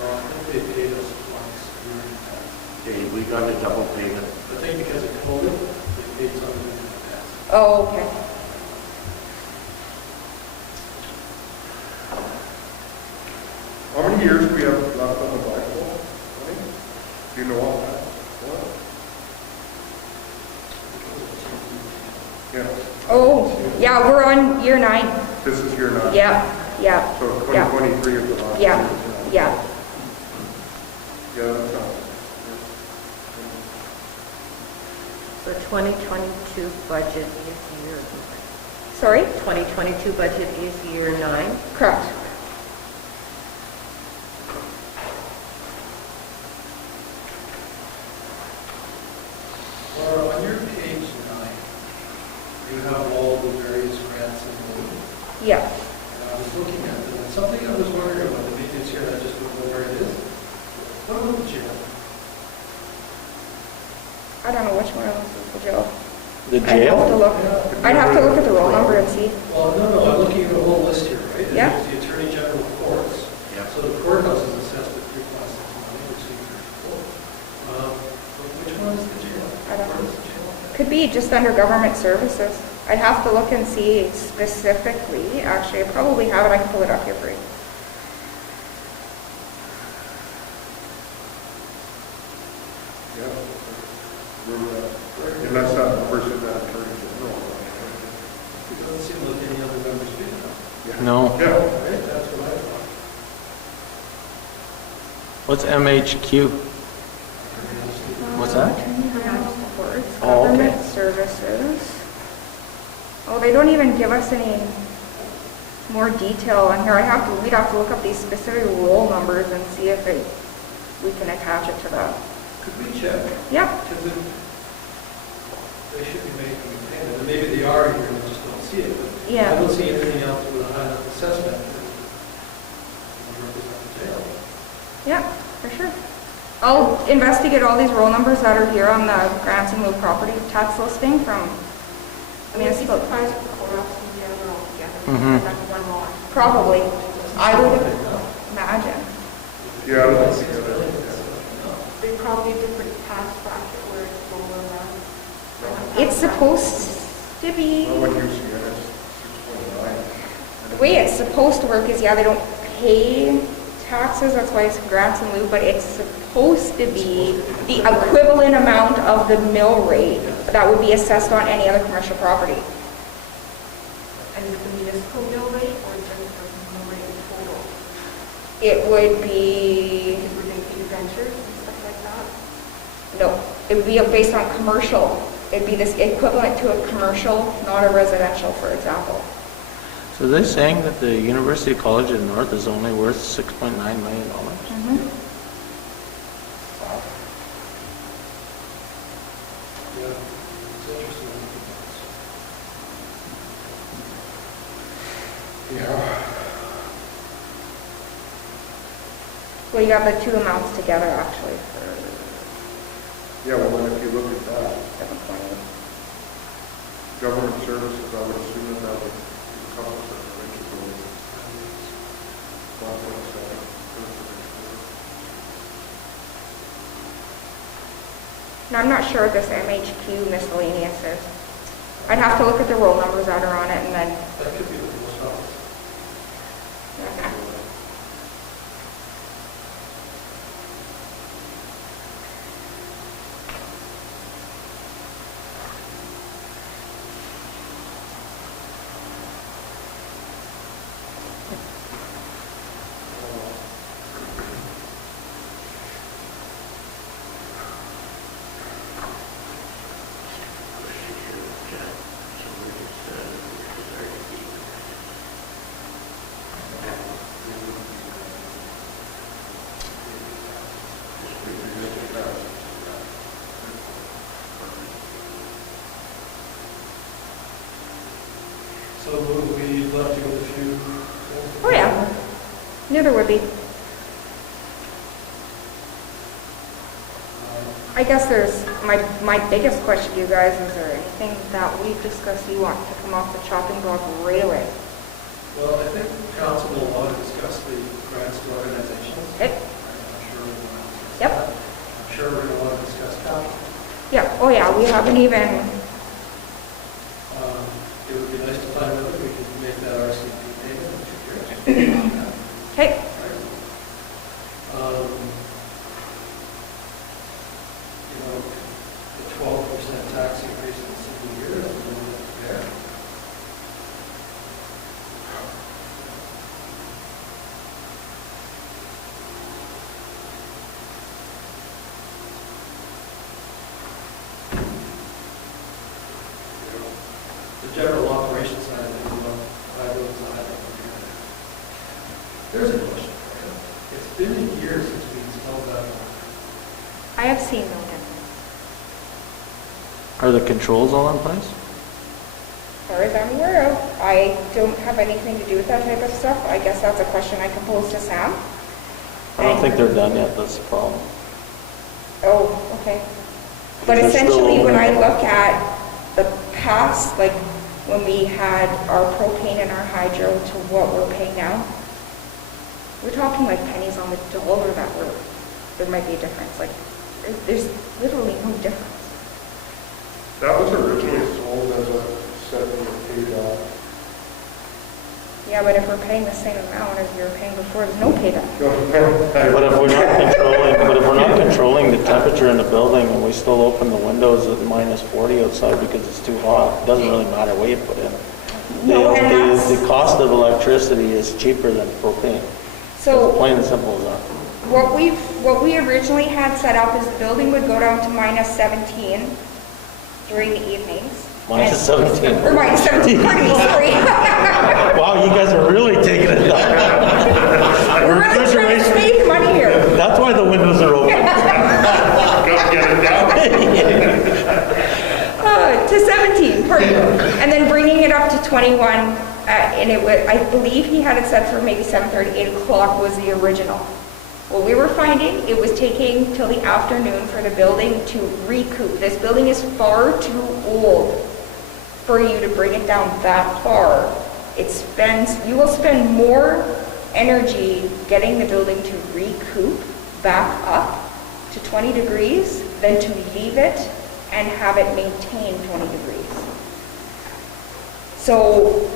Well, I think they paid us twice. Okay, we got a double payment. I think because of COVID, they paid something in the past. Oh, okay. how many years do we have left on the flagpole? Do you know all that? Yeah, Oh, yeah, we're on year 9. this is year 9. Yeah, yeah, So yeah. 2023 is the last. Yeah, year. yeah. Yeah, that sounds. The 2022 budget is year, Sorry? 2022 budget is year 9. Correct. Laura, on your page 9, you have all the various grants and loans. Yeah. And I was looking at them, and something I was wondering about, the maintenance here, and I just don't know where it is. What about the jail? I don't know which one of those is the jail. The I'd have to jail? look, I'd have to look at the roll number and see. Well, no, I'm looking at a whole list here, right? And Yeah. there's the Attorney General courts. Yeah. So the courthouse is assessed at 3.6 million, which seems pretty full. But which one is the jail? I don't know. Where is the jail? Could be just under government services. I'd have to look and see specifically. Actually, I probably have it. I can pull it up here for you. Yeah. Unless that person that attorney general. It doesn't seem like any other members bid enough. No. Yeah. Right, that's what I thought. What's MHQ? What's that? Attorney General's Courts, Oh, okay. Government Services. Oh, they don't even give us any more detail on here. We'd have to look up these specific roll numbers and see if we can attach it to that. Could we check? Yeah, Because they should be making a payment, and maybe they are here, we just don't see it. But Yeah. I don't see anything else with a high enough assessment that would represent the jail. yeah, for sure. I'll investigate all these roll numbers that are here on the grants and lieu property tax listing from, I mean, it's surprised if the courthouse and the other all together. Mhm. That's one lot. probably, I would imagine. Yeah, I don't think so. They probably different tax bracket where it's lower around. It's supposed to be, Well, what you see, it's 6.9. the way it's supposed to work is, yeah, they don't pay taxes, that's why it's grants and lieu, but it's supposed to be the equivalent amount of the mill rate that would be assessed on any other commercial property. And is it the municipal mill rate or just the mill rate in total? It would be, Because we're doing ventures and stuff like that. no, it would be based on commercial. It'd be this equivalent to a commercial, not a residential, for example. So they're saying that the University College of the North is only worth $6.9 million? Mhm. Yeah, it's interesting. Yeah. Well, you got the two amounts together, actually, for Yeah, well, then if you look at that, 720. government services, I would assume that would encompass the range of 1.7. Now, I'm not sure what this MHQ miscellaneous is. I'd have to look at the roll numbers that are on it and then, That could be the post office. okay. So we'd love to go a few. Oh, yeah. Knew there would be. I guess there's, my biggest question to you guys, is there anything that we've discussed you want to come off the chopping block right away? Well, I think council will want to discuss the grants to organizations. Okay. I'm sure we're going to discuss Yep. that. I'm sure we're going to want to discuss capital. Yeah, oh yeah, we haven't even, It would be nice to find whether we can make that RCP payment in 2 years. okay, You know, the 12% tax increase in a single year is a little bit fair. The general operations side of it, you know, I don't know how to compare that. There's a question for you. It's been a year since we installed that one. I have seen no difference. Are the controls all in place? As far as I'm aware of, I don't have anything to do with that type of stuff. I guess that's a question I can pose to Sam. I don't think they're done yet, that's the problem. Oh, okay. But They're still essentially, when I open. look at the past, like when we had our propane and our hydro to what we're paying now, we're talking like pennies on the dollar that there might be a difference. Like, there's literally no difference. That was originally sold as a set of paid off. Yeah, but if we're paying the same amount as we were paying before, there's no payback. But if we're not controlling the temperature in the building and we still open the windows at minus 40 outside because it's too hot, it doesn't really matter what you put in. No, and that's- The cost of electricity is cheaper than propane. So It's plain and simple as that. what we originally had set up is the building would go down to minus 17 during the evenings. Minus 17. Or minus 17, pardon me, sorry. Wow, you guys are really taking it down. We're really trying to save money here. That's why the windows are open. Gotta get it down. To 17, pardon. And then bringing it up to 21, and it was, I believe he had it set for maybe 7:30, 8 o'clock was the original. What we were finding, it was taking till the afternoon for the building to recoup. This building is far too old for you to bring it down that far. You will spend more energy getting the building to recoup back up to 20 degrees than to leave it and have it maintain 20 degrees. So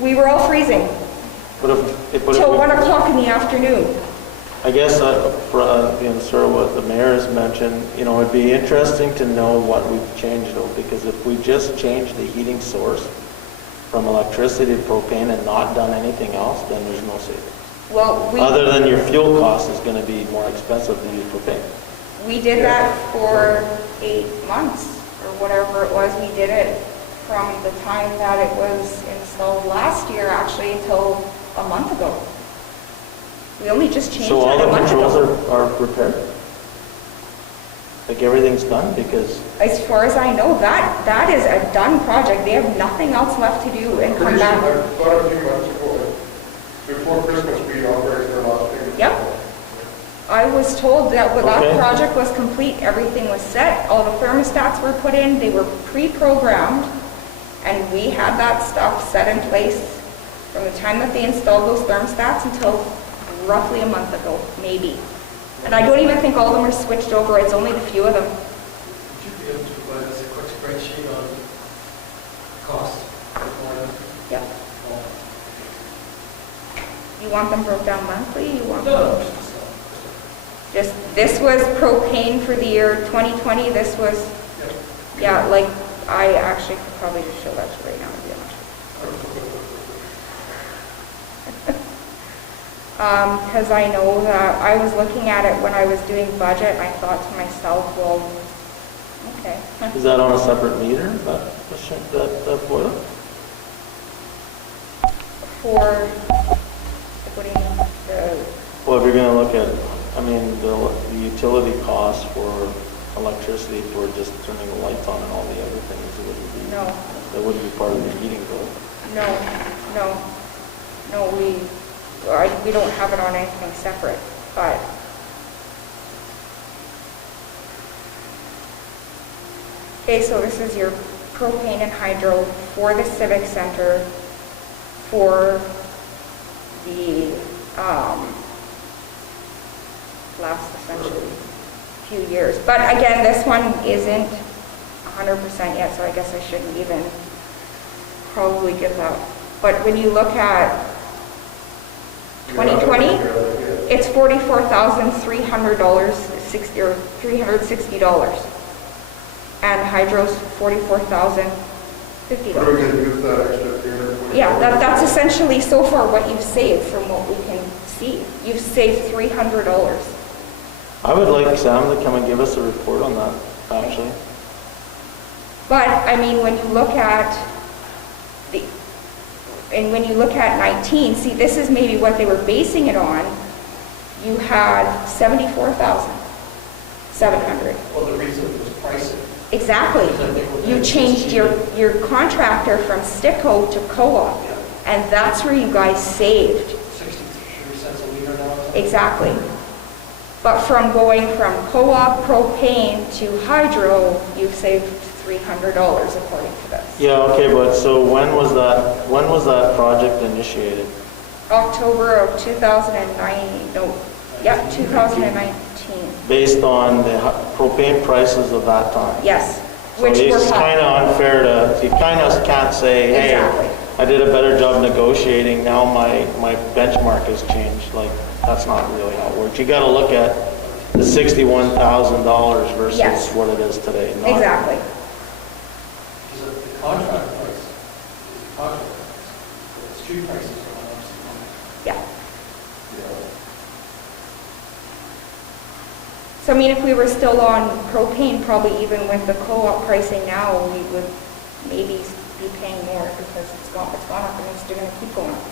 we were all freezing till 1 o'clock in the afternoon. I guess, sort of what the mayor has mentioned, it'd be interesting to know what we've changed though, because if we just changed the heating source from electricity to propane and not done anything else, then there's no savings. Well, Other than your fuel cost is going to be more expensive to use propane. we did that for 8 months or whatever it was. We did it from the time that it was installed last year, actually, until a month ago. We only just changed it So all a the month controls ago. are repaired? Like everything's done because, As far as I know, that is a done project. They have nothing else left to do and come Pretty back. sure, I thought a few months ago, before Christmas, we operated our last payment. Yep. I was told that the last Okay. project was complete, everything was set, all the thermostats were put in, they were pre-programmed, and we had that stuff set in place from the time that they installed those thermostats until roughly a month ago, maybe. And I don't even think all of them are switched over, it's only the few of them. Would you be able to provide us a quick spreadsheet on costs? Yep. You want them broke down monthly, you want them? No, Just, this was propane for the year 2020, this was, yeah, like, I actually could probably just show that to you right now, to be honest. Because I know that, I was looking at it when I was doing budget, and I thought to myself, well, okay. is that on a separate meter, that boiler? For, what do you mean, Well, if you're going to look at, the utility costs for electricity for just turning the lights on and all the other things, it wouldn't be, No. that wouldn't be part of the heating bill. No, we don't have it on anything separate, but okay, so this is your propane and hydro for the Civic Center for the last essentially few years. But again, this one isn't 100% yet, so I guess I shouldn't even probably give that. But when you look at 2020, it's $44,300, $360. And hydro's $44,050. What are we gonna do with that extra 340? Yeah, that's essentially so far what you've saved from what we can see. You've saved $300. I would like Sam to come and give us a report on that, actually. But, when you look at when you look at 19, see, this is maybe what they were basing it on. You had 74,700. Well, the reason it was pricing. Exactly. You changed your contractor from Sticko to Co-op, and that's where you guys saved. 63 cents a liter now. Exactly. But from going from Co-op propane to hydro, you've saved $300. $300 according to this. Yeah, okay, but so when was that project initiated? October of 2009, no, yeah, 2019. Based on the propane prices of that time? Yes, So which were it's kind of unfair to, you kind of can't say, hey, Exactly. I did a better job negotiating, now my benchmark has changed. Like, that's not really how it works. You got to look at the $61,000 versus Yes. what it is today. not- Exactly. Because the contract price is the contract price. The street price is going up. Yeah. So I mean, if we were still on propane, probably even with the co-op pricing now, we would maybe be paying more because it's gone up and it's going to keep going up.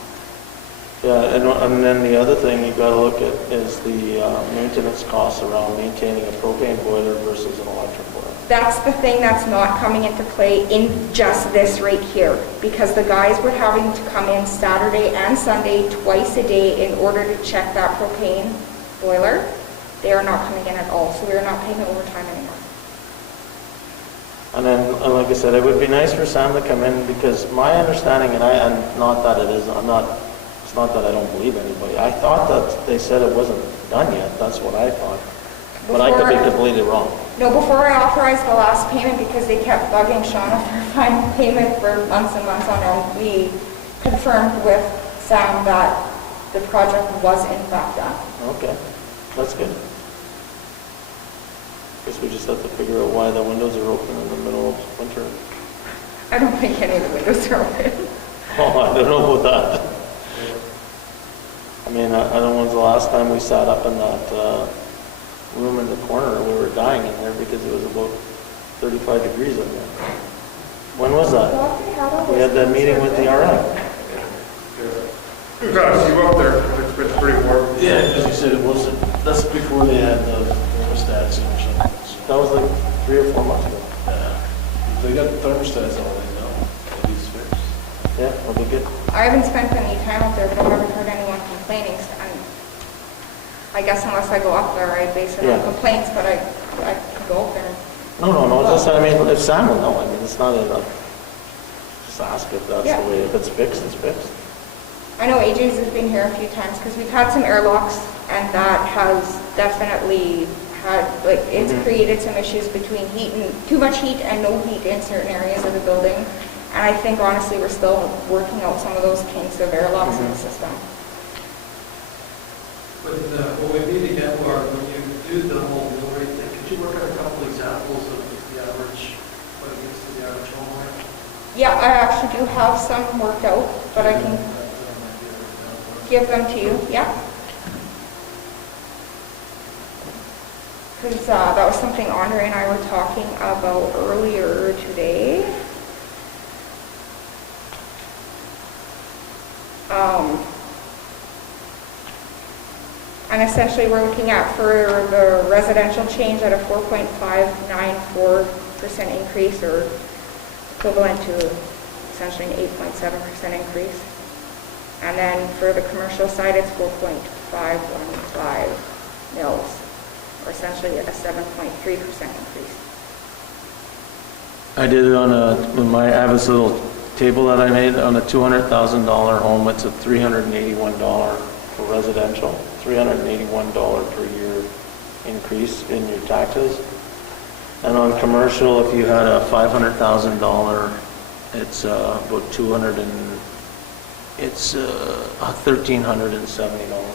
Yeah, and then the other thing you got to look at is the maintenance costs around maintaining a propane boiler versus an electric boiler. That's the thing that's not coming into play in just this right here, because the guys were having to come in Saturday and Sunday twice a day in order to check that propane boiler. They are not coming in at all, so we are not paying overtime anymore. And then, like I said, it would be nice for Sam to come in, because my understanding, and not that it is, it's not that I don't believe anybody. I thought that they said it wasn't done yet. That's what I thought. But I could be completely wrong. No, before I authorized the last payment, because they kept bugging Shauna for final payment for months and months on end, we confirmed with Sam that the project was in fact done. Okay, that's good. Guess we just have to figure out why the windows are open in the middle of winter. I don't think any of the windows are open. Oh, I don't know about that. I mean, I don't know when's the last time we sat up in that room in the corner and we were dying in there because it was about 35 degrees in there. When was that? We had that meeting with the RM. We've got to see you up there, it's been pretty warm. Yeah, as you said, it wasn't, that's before they had the thermostats and something. That was like 3 or 4 months ago. They got the thermostats all they know. At least fixed. Yeah, that'll be good. I haven't spent any time up there, but I haven't heard anyone complaining. And I guess unless I go up there, I base it on Yeah. complaints, but I can go up there. No, just, I mean, if Sam will know, I mean, it's not a, just ask if that's Yeah. the way, if it's fixed, it's fixed. I know AJ's has been here a few times because we've had some airlocks, and that has definitely had, like, it's created some issues between heat and, too much heat and no heat in certain areas of the building. And I think honestly, we're still working out some of those kinks of airlocks in the system. But when we meet again, Laura, when you do the whole mill rate thing, could you work on a couple examples of the average, what it means to the average homeowner? Yeah, I actually do have some worked out, but I can give them to you, yeah. Because that was something Andre and I were talking about earlier today. And essentially we're looking at for the residential change at a 4.594% increase, or equivalent to essentially an 8.7% increase. And then for the commercial side, it's 4.515 mils, or essentially a 7.3% increase. I did it on I have this little table that I made on a $200,000 home. It's a $381 for residential, $381 per year increase in your taxes. And on commercial, if you had a $500,000, it's about $1,370.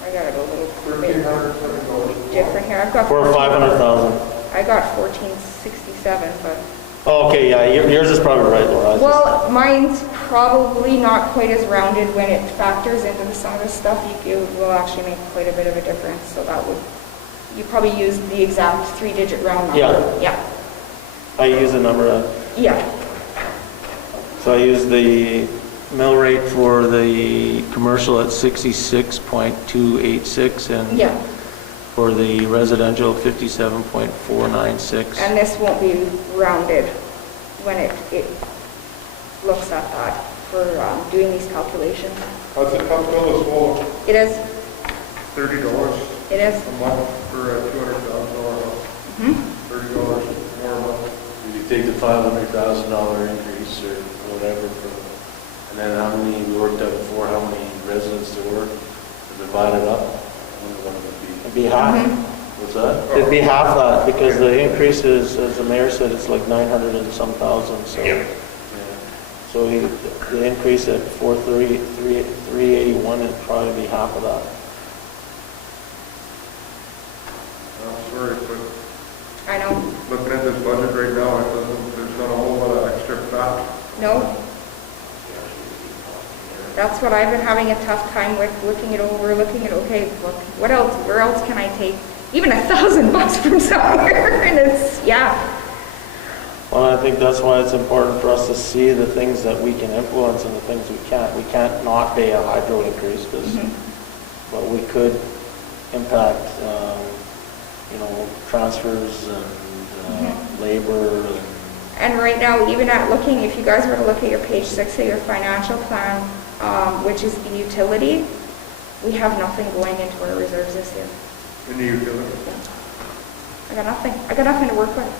I got it a little bit different here. I've got For 500,000. I got 1467, but Oh, okay, yeah, yours is probably right, Laura. well, mine's probably not quite as rounded when it factors into some of the stuff. You will actually make quite a bit of a difference. So that would, you probably use the exact 3-digit round number. Yeah. Yeah. I use a number. Yeah. So I use the mill rate for the commercial at 66.286 and Yeah. for the residential 57.496. And this won't be rounded when it looks at that for doing these calculations. How's it come to small? It is. $30 It is. a month for a $200,000 house. Mm-hmm. $30 more a month. take the $500,000 increase or whatever from, and then how many, we worked out before, how many residents there were, and divide it up, I wonder what it would be. It'd be half, What's that? it'd be half that, because the increase is, as the mayor said, it's like 900 and some thousand, so. Yeah. So the increase at 381 would probably be half of that. I'm sorry, but I know, looking at this budget right now, there's not a whole lot of extra fat. no. That's what I've been having a tough time with, looking it over, okay, look, what else, where else can I take even $1,000 from somewhere? And it's, yeah. Well, I think that's why it's important for us to see the things that we can influence and the things we can't. We can't not pay a hydro increase, but we could impact, transfers and labor. And right now, even at looking, if you guys were to look at your page 6 of your financial plan, which is the utility, we have nothing going into our reserves this year. In the utility. I got nothing. I got nothing to work with.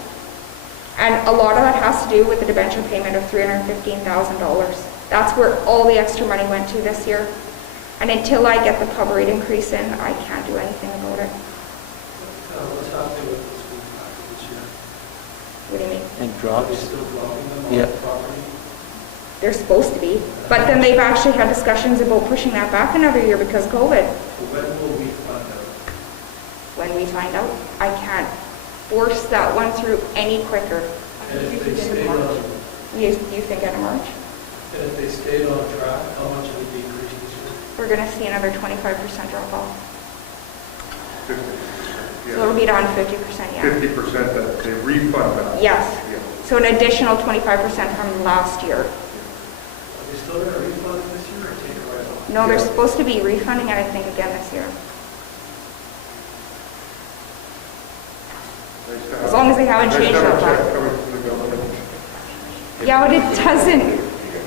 And a lot of that has to do with the debenture payment of $315,000. That's where all the extra money went to this year. And until I get the pub rate increase in, I can't do anything about it. What's happening with this food package this year? What do you mean? And Are drugs. they still dropping them on Yeah. the property? They're supposed to be. But then they've actually had discussions about pushing that back another year because COVID. So when will we find out? When we find out, I can't force that one through any quicker. And if they stayed on, You think end of March? and if they stayed on track, how much of a decrease this year? We're going to see another 25% drop off. 50%. So it'll be down 50%, yeah. 50% that they refund that. Yes. Yeah. So an additional 25% from last year. Are they still going to refund it this year or take it right off? No, they're supposed to be refunding it, I think, again this year. Nice to have- As long as they haven't nice to changed have a that part. check coming from the government. Yeah, but it doesn't,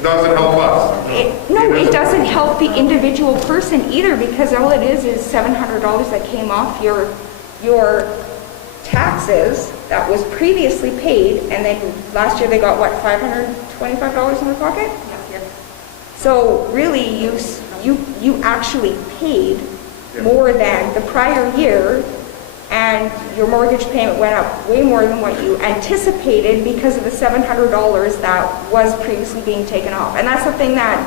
Doesn't help us. no, it doesn't help the individual person either, because all it is $700 that came off your taxes that was previously paid, and then last year they got, what, $525 in their pocket? So really, you actually paid more than the prior year, and your mortgage payment went up way more than what you anticipated because of the $700 that was previously being taken off. And that's the thing that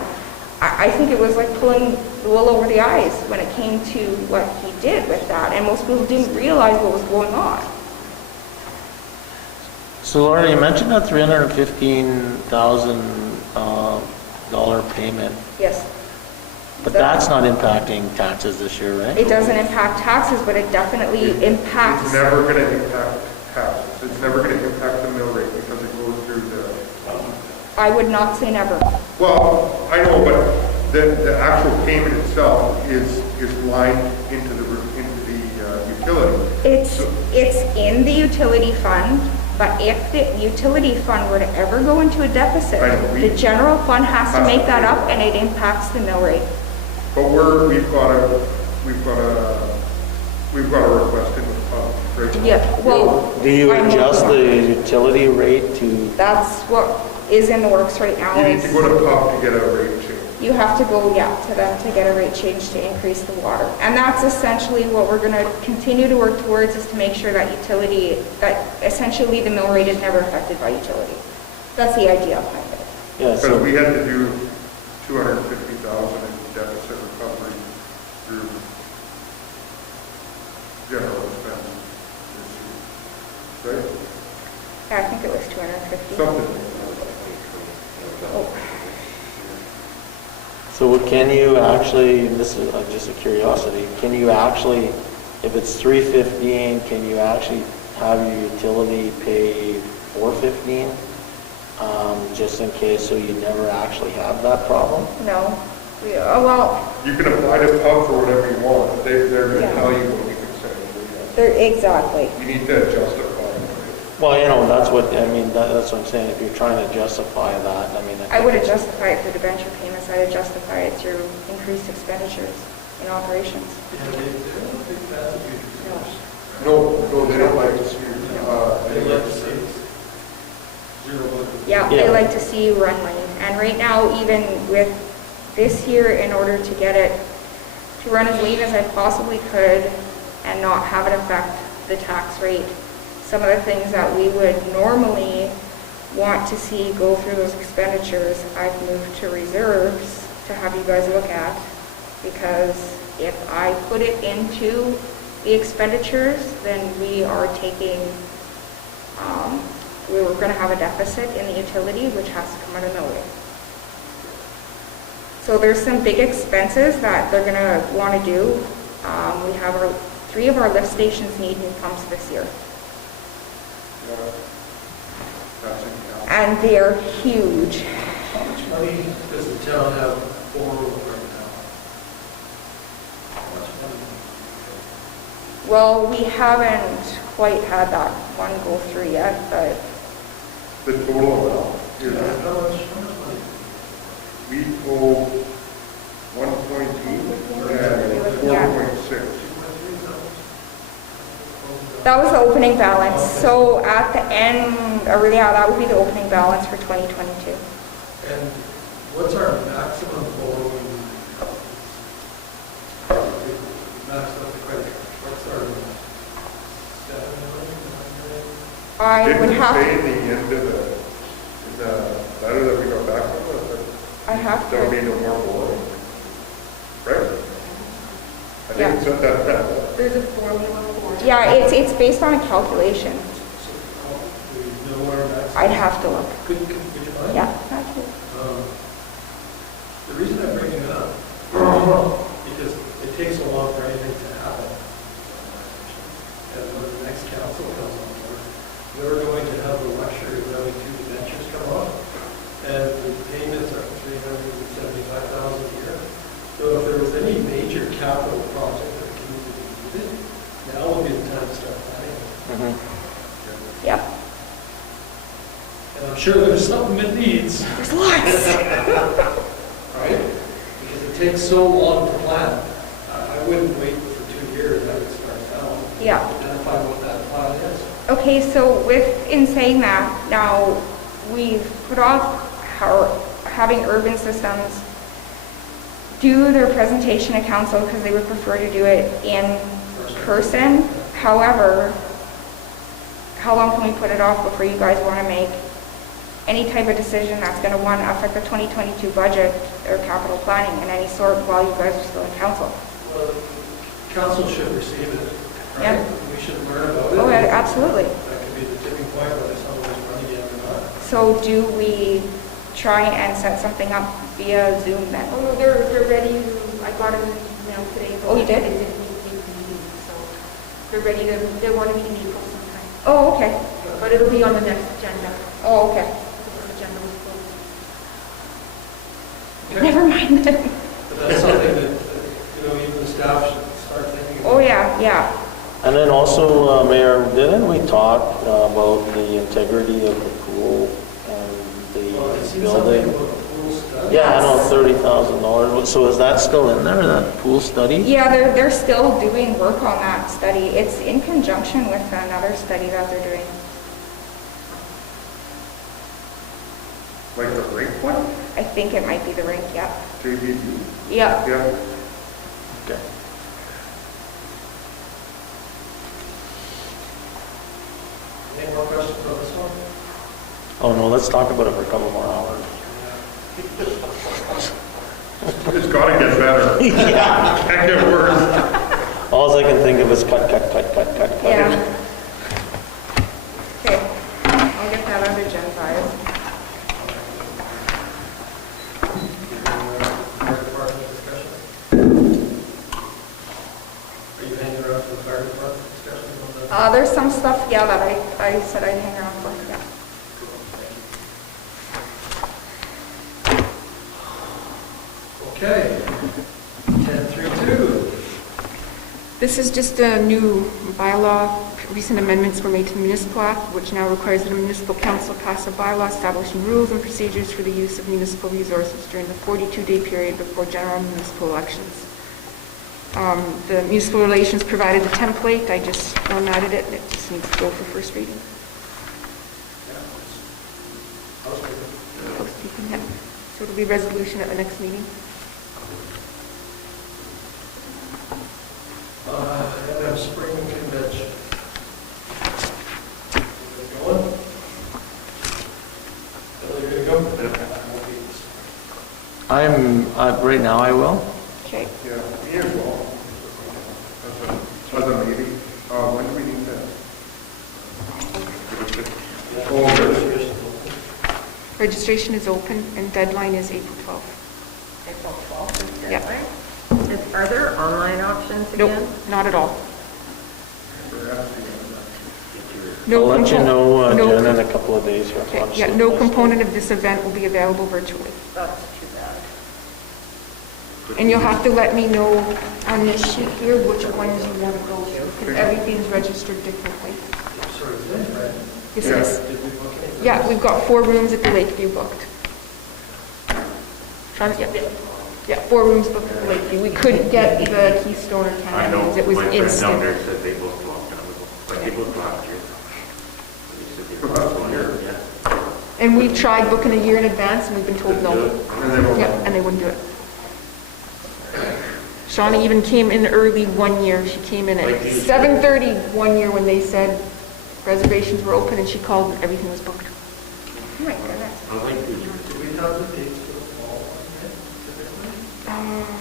I think it was like pulling the wool over the eyes when it came to what he did with that, and most people didn't realize what was going on. So Laura, you mentioned that $315,000 payment, Yes. but that's not impacting taxes this year, right? It doesn't impact taxes, but it definitely impacts. It's never going to impact taxes. It's never going to impact the mill rate because it goes through the, I would not say never. well, I know, but the actual payment itself is lined into the utility. It's in the utility fund, but if the utility fund were to ever go into a deficit, I know, the general fund has to make that up, and it impacts the mill rate. But we've got a request in the fund right now. Yeah, well. Do you I'm adjust working on it. the utility rate to, That's what is in the works right now. You need to is go to PUB to get a rate change. You have to go, to them to get a rate change to increase the water. And that's essentially what we're gonna continue to work towards, is to make sure that essentially the mill rate is never affected by utility. That's the idea behind it. yeah, Because so, we had to do 250,000 in deficit recovery through general expense this year, right? Yeah, I think it was 250. Something. Oh. so can you actually, this is just a curiosity, can you actually, if it's 315, can you actually have your utility pay 415? Just in case, so you never actually have that problem? No. Well, You can apply to PUB for whatever you want. They're going to Yeah. tell you what you can say. exactly. You need to justify it. Well, that's what I'm saying, if you're trying to justify that, I I wouldn't think justify it through debenture payments, I'd justify it through increased expenditures in operations. Yeah, they don't think that's a huge resource. No, they don't like to see. They like to see. zero budget. Yeah, they Yeah. like to see you run lean. And right now, even with this year, in order to get it to run as lean as I possibly could and not have it affect the tax rate, some of the things that we would normally want to see go through those expenditures, I've moved to reserves to have you guys look at. Because if I put it into the expenditures, then we are taking, we were going to have a deficit in the utility, which has to come out of nowhere. So there's some big expenses that they're going to want to do. We have 3 of our lift stations need new pumps this year. That's in count. And they're huge. How much money does the town have borrowed right now? How much money? Well, we haven't quite had that one go through yet, but The total amount is, How much money? we owe 1.8 and 4.6. that was the opening balance. So at the end, or yeah, that would be the opening balance for 2022. And what's our maximum borrowing? Maxed out the credit card. What's our 7 million, 9 million? I would Didn't it have, say in the end of the letter that we got back from us I have that there'll to, be no more borrowing? Right? I Yeah. think it said that. There's a formula for it. yeah, it's based on a calculation. So, do we know our maximum? I'd have to look. Could you mind? Yeah, actually. The reason I'm bringing it up, because it takes so long for anything to happen. And when the next council comes on board, they're going to have the luxury of having 2 debentures come off, and the payments are $375,000 a year. So if there was any major capital project that the community needed, now would be the time to start planning. Yep. And I'm sure there's something it needs. There's lots. Right? Because it takes so long to plan. I wouldn't wait for 2 years, I would start now. Yeah. Identify what that plan is. Okay, so in saying that, now we've put off having urban systems do their presentation to council because they would prefer to do it in person. However, how long can we put it off before you guys want to make any type of decision that's going to, one, affect the 2022 budget or capital planning in any sort while you guys are still in council? Well, council should receive it, right? Yeah. We should learn about it. Oh, yeah, absolutely. That could be the tipping point whether someone's running it or not. So do we try and set something up via Zoom then? Oh, no, they're ready. I got an email today. Oh, you did? They didn't need to meeting, so they're ready to, they want to meet in April sometime. Oh, okay. But it'll be on the next agenda. Oh, okay. The agenda was closed. Never mind then. But that's something that, even the staff should start thinking about. Oh, yeah, yeah. And then also, Mayor, didn't we talk about the integrity of the pool and Well, it the seems something building? about the pool study. Yeah, I know, $30,000. So is that still in there, that pool study? Yeah, they're still doing work on that study. It's in conjunction with another study that they're doing. Like the rink one? I think it might be the rink, yeah. JBD? Yeah. Yeah. Okay. Any more questions on this one? Oh, no, let's talk about it for a couple more hours. It's gotta get better. Yeah. Can't get worse. All I can think of is cut, cut, cut, cut, cut, cut. Yeah. Okay, I'll get that under Gen 5. Fire department discussion? Are you hanging around for the fire department discussion on that? There's some stuff, yeah, that I said I'd hang around for, yeah. Okay, 1032. This is just a new bylaw. Recent amendments were made to the municipal act, which now requires that a municipal council pass a bylaw establishing rules and procedures for the use of municipal resources during the 42-day period before general municipal elections. The municipal relations provided a template. I just formatted it, and it just needs to go for first reading. So it'll be resolution at the next meeting. And have spring convention. Going? Bill, you gonna go? Right now I will. Okay. Yeah, me as well. As a maybe. When do we need that? Registration is open and deadline is April 12th. April 12th is Yeah. deadline. Are there online options Nope, again? not at all. I'll No let you compo- know, no Jen, in com- a couple of days. okay, once yeah, the- no component of this event will be available virtually. That's too bad. And you'll have to let me know on this sheet here which ones you want to go to, because everything's registered differently. Sorry, today, right? Yes, it is. Did we book it? Yeah, we've got 4 rooms at the Lakeview booked. Yeah, 4 rooms booked at the Lakeview. We couldn't get the Keystone or I know, Canadas. It was my friend down instant. there said they booked long time ago, but they booked last year. They said they booked last year, yeah. And we tried booking a year in advance and we've been told no. And they won't. Yeah, and they wouldn't do it. Shawnee even came in early one year. She came in at 7:30 one year when they said reservations were open, and she called and everything was booked. Oh my goodness. I like these. Do we have the dates for the fall on it typically?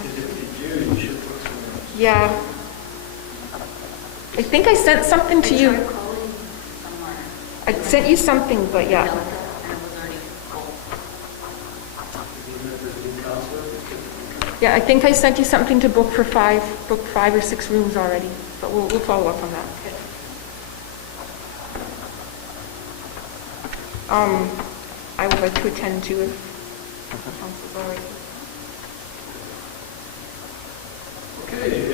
Because if you do, you should book some rooms. Yeah. I think I sent something to you. I sent you something, but yeah. Even if there's new counselors, it's good to be. Yeah, I think I sent you something to book 5 or 6 rooms already, but we'll follow up on that. I would like to attend too if council's all right. Okay,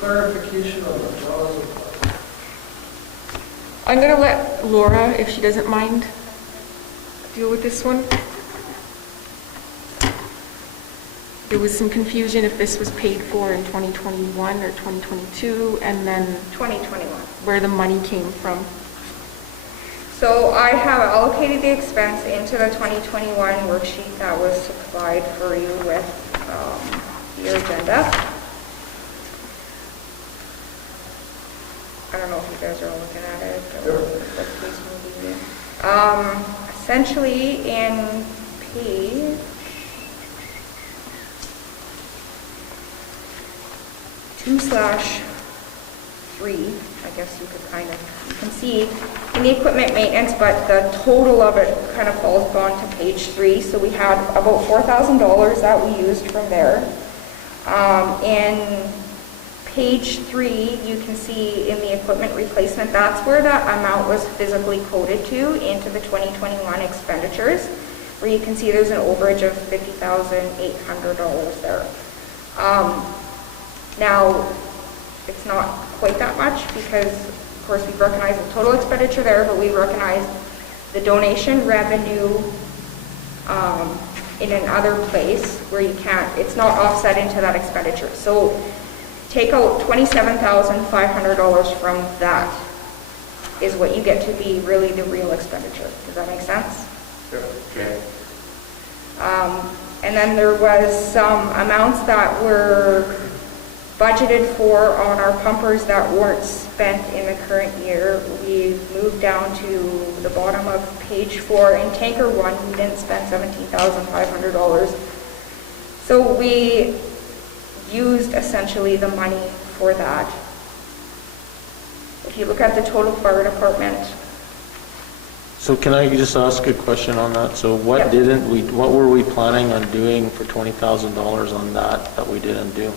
clarification on the draws of. I'm going to let Laura, if she doesn't mind, deal with this one. There was some confusion if this was paid for in 2021 or 2022, and then 2021. where the money came from. So I have allocated the expense into the 2021 worksheet that was supplied for you with your agenda. I don't know if you guys are all looking at it. Or what the case may be. Essentially in page 2/3, I guess you could kind of, you can see in the equipment maintenance, but the total of it kind of falls on to page 3. So we had about $4,000 that we used from there. In page 3, you can see in the equipment replacement, that's where that amount was physically coded to into the 2021 expenditures, where you can see there's an overage of $50,800 there. Now, it's not quite that much because, of course, we've recognized the total expenditure there, but we recognize the donation revenue in another place where you can't, it's not offset into that expenditure. So take out $27,500 from that is what you get to be really the real expenditure. Does that make sense? Okay. And then there was some amounts that were budgeted for on our pumpers that weren't spent in the current year. We've moved down to the bottom of page 4. In tanker 1, we didn't spend $17,500. So we used essentially the money for that. If you look at the total fire department, So can I just ask a question on that? So what Yeah. what were we planning on doing for $20,000 on that we didn't do?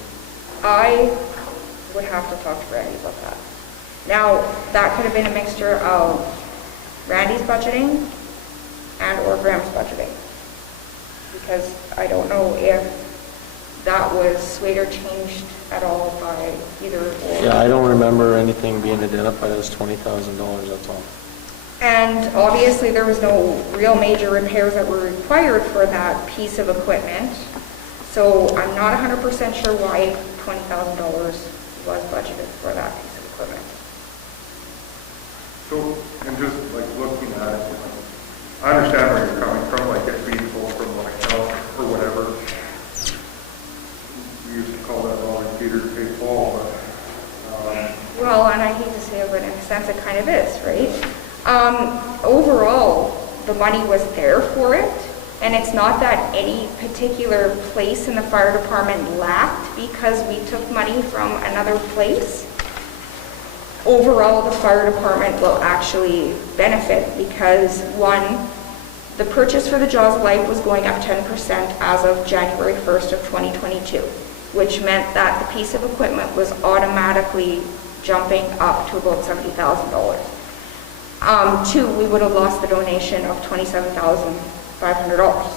I would have to talk to Randy about that. Now, that could have been a mixture of Randy's budgeting and or Graham's budgeting. Because I don't know if that was swayed or changed at all by either or. Yeah, I don't remember anything being identified as $20,000, that's all. And obviously, there was no real major repairs that were required for that piece of equipment. So I'm not 100% sure why $20,000 was budgeted for that piece of equipment. So, and just like looking at it, I understand where you're coming from, like it being pulled from like health kind of is, right? Overall, the money was there for it, and it's not that any particular place in the fire department lacked because we took money from another place. Overall, the fire department will actually benefit because, one, the purchase for the Jaws of Life was going up 10% as of January 1st of 2022, which meant that the piece of equipment was automatically jumping up to about $70,000. Two, we would have lost the donation of $27,500.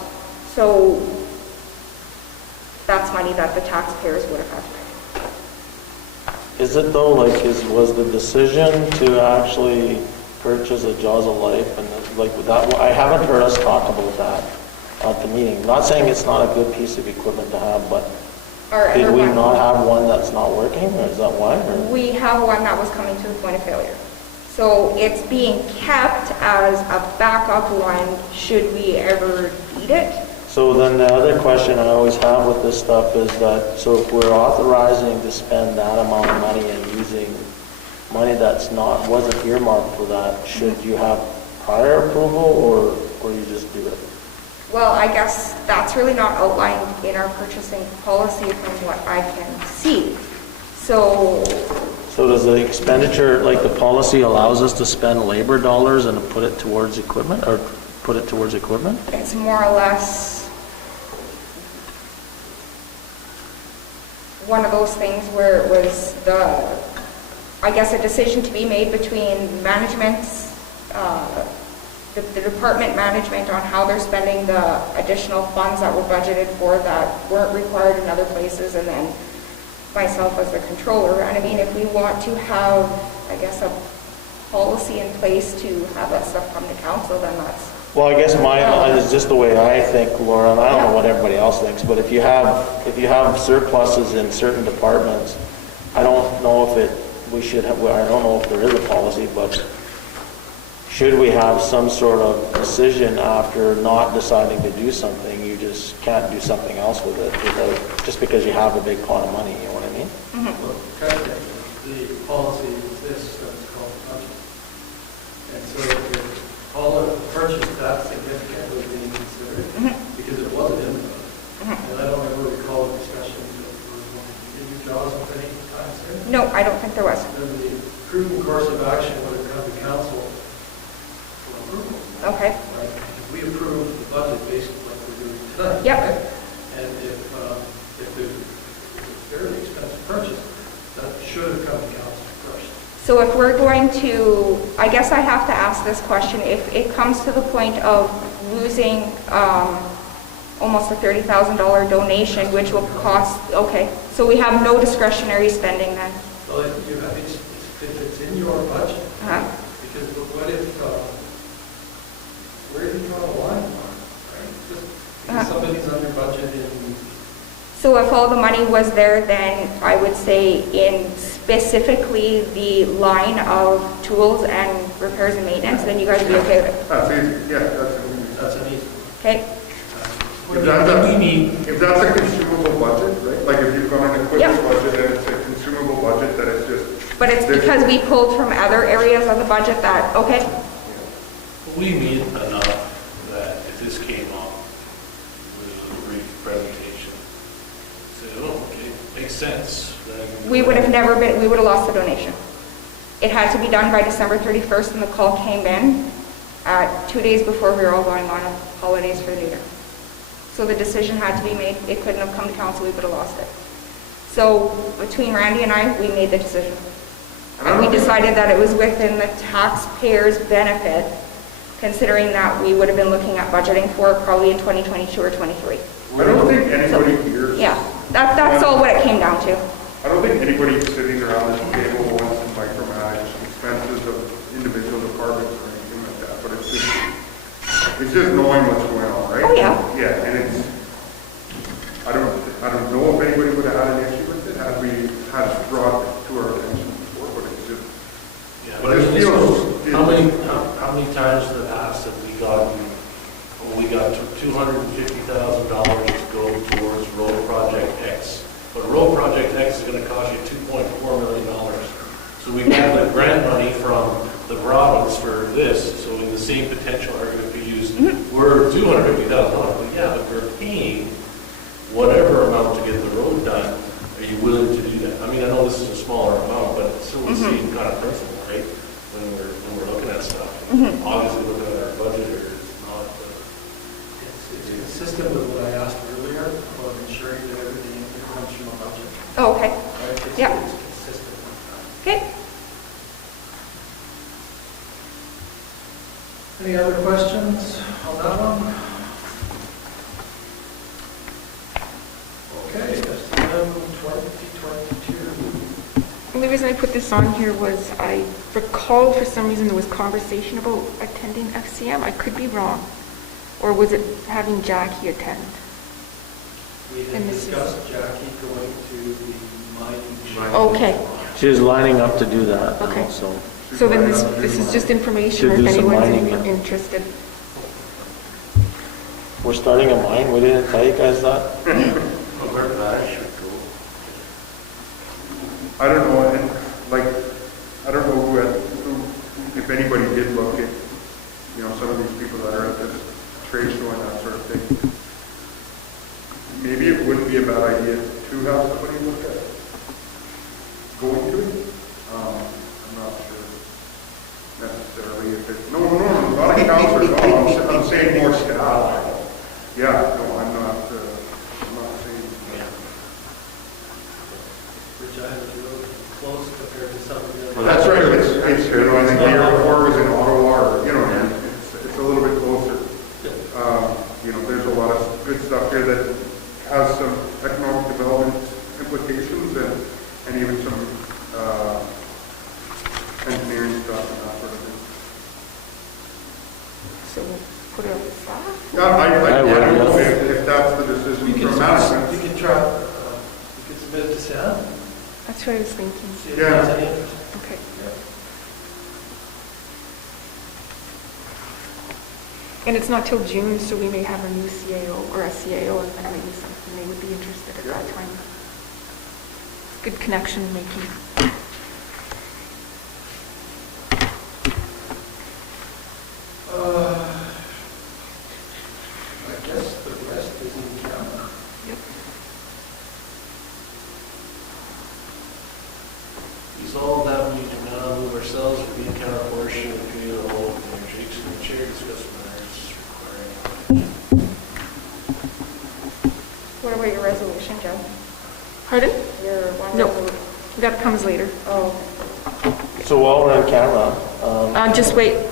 So that's money that the taxpayers would have had to pay. Is it though, like, was the decision to actually purchase a Jaws of Life and like with that, I haven't heard us talk about that at the meeting. Not saying it's not a good piece of equipment to have, but did we not have one that's not working, or is that why? Or? We have one that was coming to the point of failure. So it's being kept as a backup one should we ever need it. So then the other question I always have with this stuff is that, so if we're authorizing to spend that amount of money and using money that's wasn't earmarked for that, should you have prior approval or you just do it? Well, I guess that's really not outlined in our purchasing policy from what I can see. So does the expenditure, like the policy allows us to spend labor dollars and put it towards equipment, or put it towards equipment? it's more or less one of those things where it was I guess a decision to be made between management's, the department management on how they're spending the additional funds that were budgeted for that weren't required in other places, and then myself as the controller. And I mean, if we want to have, I guess, a policy in place to have that stuff come to council, then that's... Well, I guess mine is just the way I think, Laura, and I don't know what everybody else thinks, but if you have surpluses in certain departments, I don't know if we should have, I don't know if there is a policy, but should we have some sort of decision after not deciding to do something? You just can't do something else with it just because you have a big pot of money, you know what I mean? Well, the policy exists, that's called budget. And so if all of the purchase that significant was being considered, because it wasn't in the budget. And I don't ever recall a discussion that was in your jaws of any time soon. No, I don't think there was. Then the prudent course of action would have come to council for approval. Okay. Right? We approved the budget basically like we're doing tonight. Yep. Right? And if there's a fairly expensive purchase, that should have come to council first. So if we're going to, I guess I have to ask this question, if it comes to the point of losing almost a $30,000 donation, which will cost, okay, so we have no discretionary spending then? Well, if it's in your budget, because what if, where do you draw the line, right? Just because somebody's under budget in... So if all the money was there, then I would say in specifically the line of tools and repairs and maintenance, then you guys would be okay with it? That's easy, yeah, that's an easy. Okay? If that's a consumable budget, right? Like if you've got an equipment budget and it's a consumable budget, then it's just... But it's because we pulled from other areas of the budget that, okay? We meet enough that if this came up with a brief presentation, say, oh, okay, makes sense. Then We would have never been, we would have lost the donation. It had to be done by December 31st, and the call came in 2 days before we were all going on holidays for the New Year. So the decision had to be made. It couldn't have come to council, we would have lost it. So between Randy and I, we made the decision. And we decided that it was within the taxpayers' benefit, considering that we would have been looking at budgeting for it probably in 2022 or 23. I don't think anybody here... Yeah, that's all what it came down to. I don't think anybody sitting around this table wants to micromanage expenses of individual departments or anything like that, but it's just knowing what's going on, right? Oh, yeah. Yeah, and it's, I don't know if anybody would have had an issue with it had we had it brought to our attention before, but it's just, Yeah, but it feels, how many times in the past have we got $250,000 to go towards road project X? But road project X is going to cost you $2.4 million. So we've had the grant money from the province for this, so in the same potential argument we used, we're $250,000, but yeah, but we're paying whatever amount to get the road done. Are you willing to do that? I mean, I know this is a smaller amount, but it's still the same kind of principle, right? When we're looking at stuff. Obviously, looking at our budget here is not, It's consistent with what I asked earlier about ensuring that everything comes from a budget. Oh, okay. Right? Yeah. It's consistent with that. Okay. Any other questions on that one? Okay, STM 2022. The only reason I put this on here was I recalled for some reason there was conversation about attending FCM. I could be wrong. Or was it having Jackie attend? We had And this is- discussed Jackie going to the mining. Okay. She was lining up to do that, Okay. now, so. So then this is just information Should if do some anyone's mining, yeah. interested. We're starting a mine, we didn't tell you guys that? Alberta should go. I don't know, and like, I don't know who, if anybody did look at, you know, some of these people that are at this trade show and that sort of thing. Maybe it wouldn't be a bad idea to have somebody look at going to it. I'm not sure necessarily if it, no, not a counselor, no, I'm saying more staff. Yeah, no, I'm not saying. Regina is really close compared to some of the other. Well, that's right, it's, you know, I think the year before was in Ottawa, or, you know, it's a little bit closer. You know, there's a lot of good stuff here that has some economic development implications and even some engineering stuff and that sort of thing. So we'll put it on the staff. Yeah, I would, don't know yes. if that's the decision We can from management. try, we can submit it to Sam, That's what I was thinking. see if there's any interest. Okay. And it's not till June, so we may have a new CAO or a CAO, and that might be something they would be interested at that time. Good connection making. I guess the rest is in camera. Yep. resolve that we do now move ourselves to the account portion of the whole matrix and the chair discuss matters requiring. What about your resolution, Jen? Pardon? Your one No, resolution? that comes later. Oh, So while we're on camera, Just wait.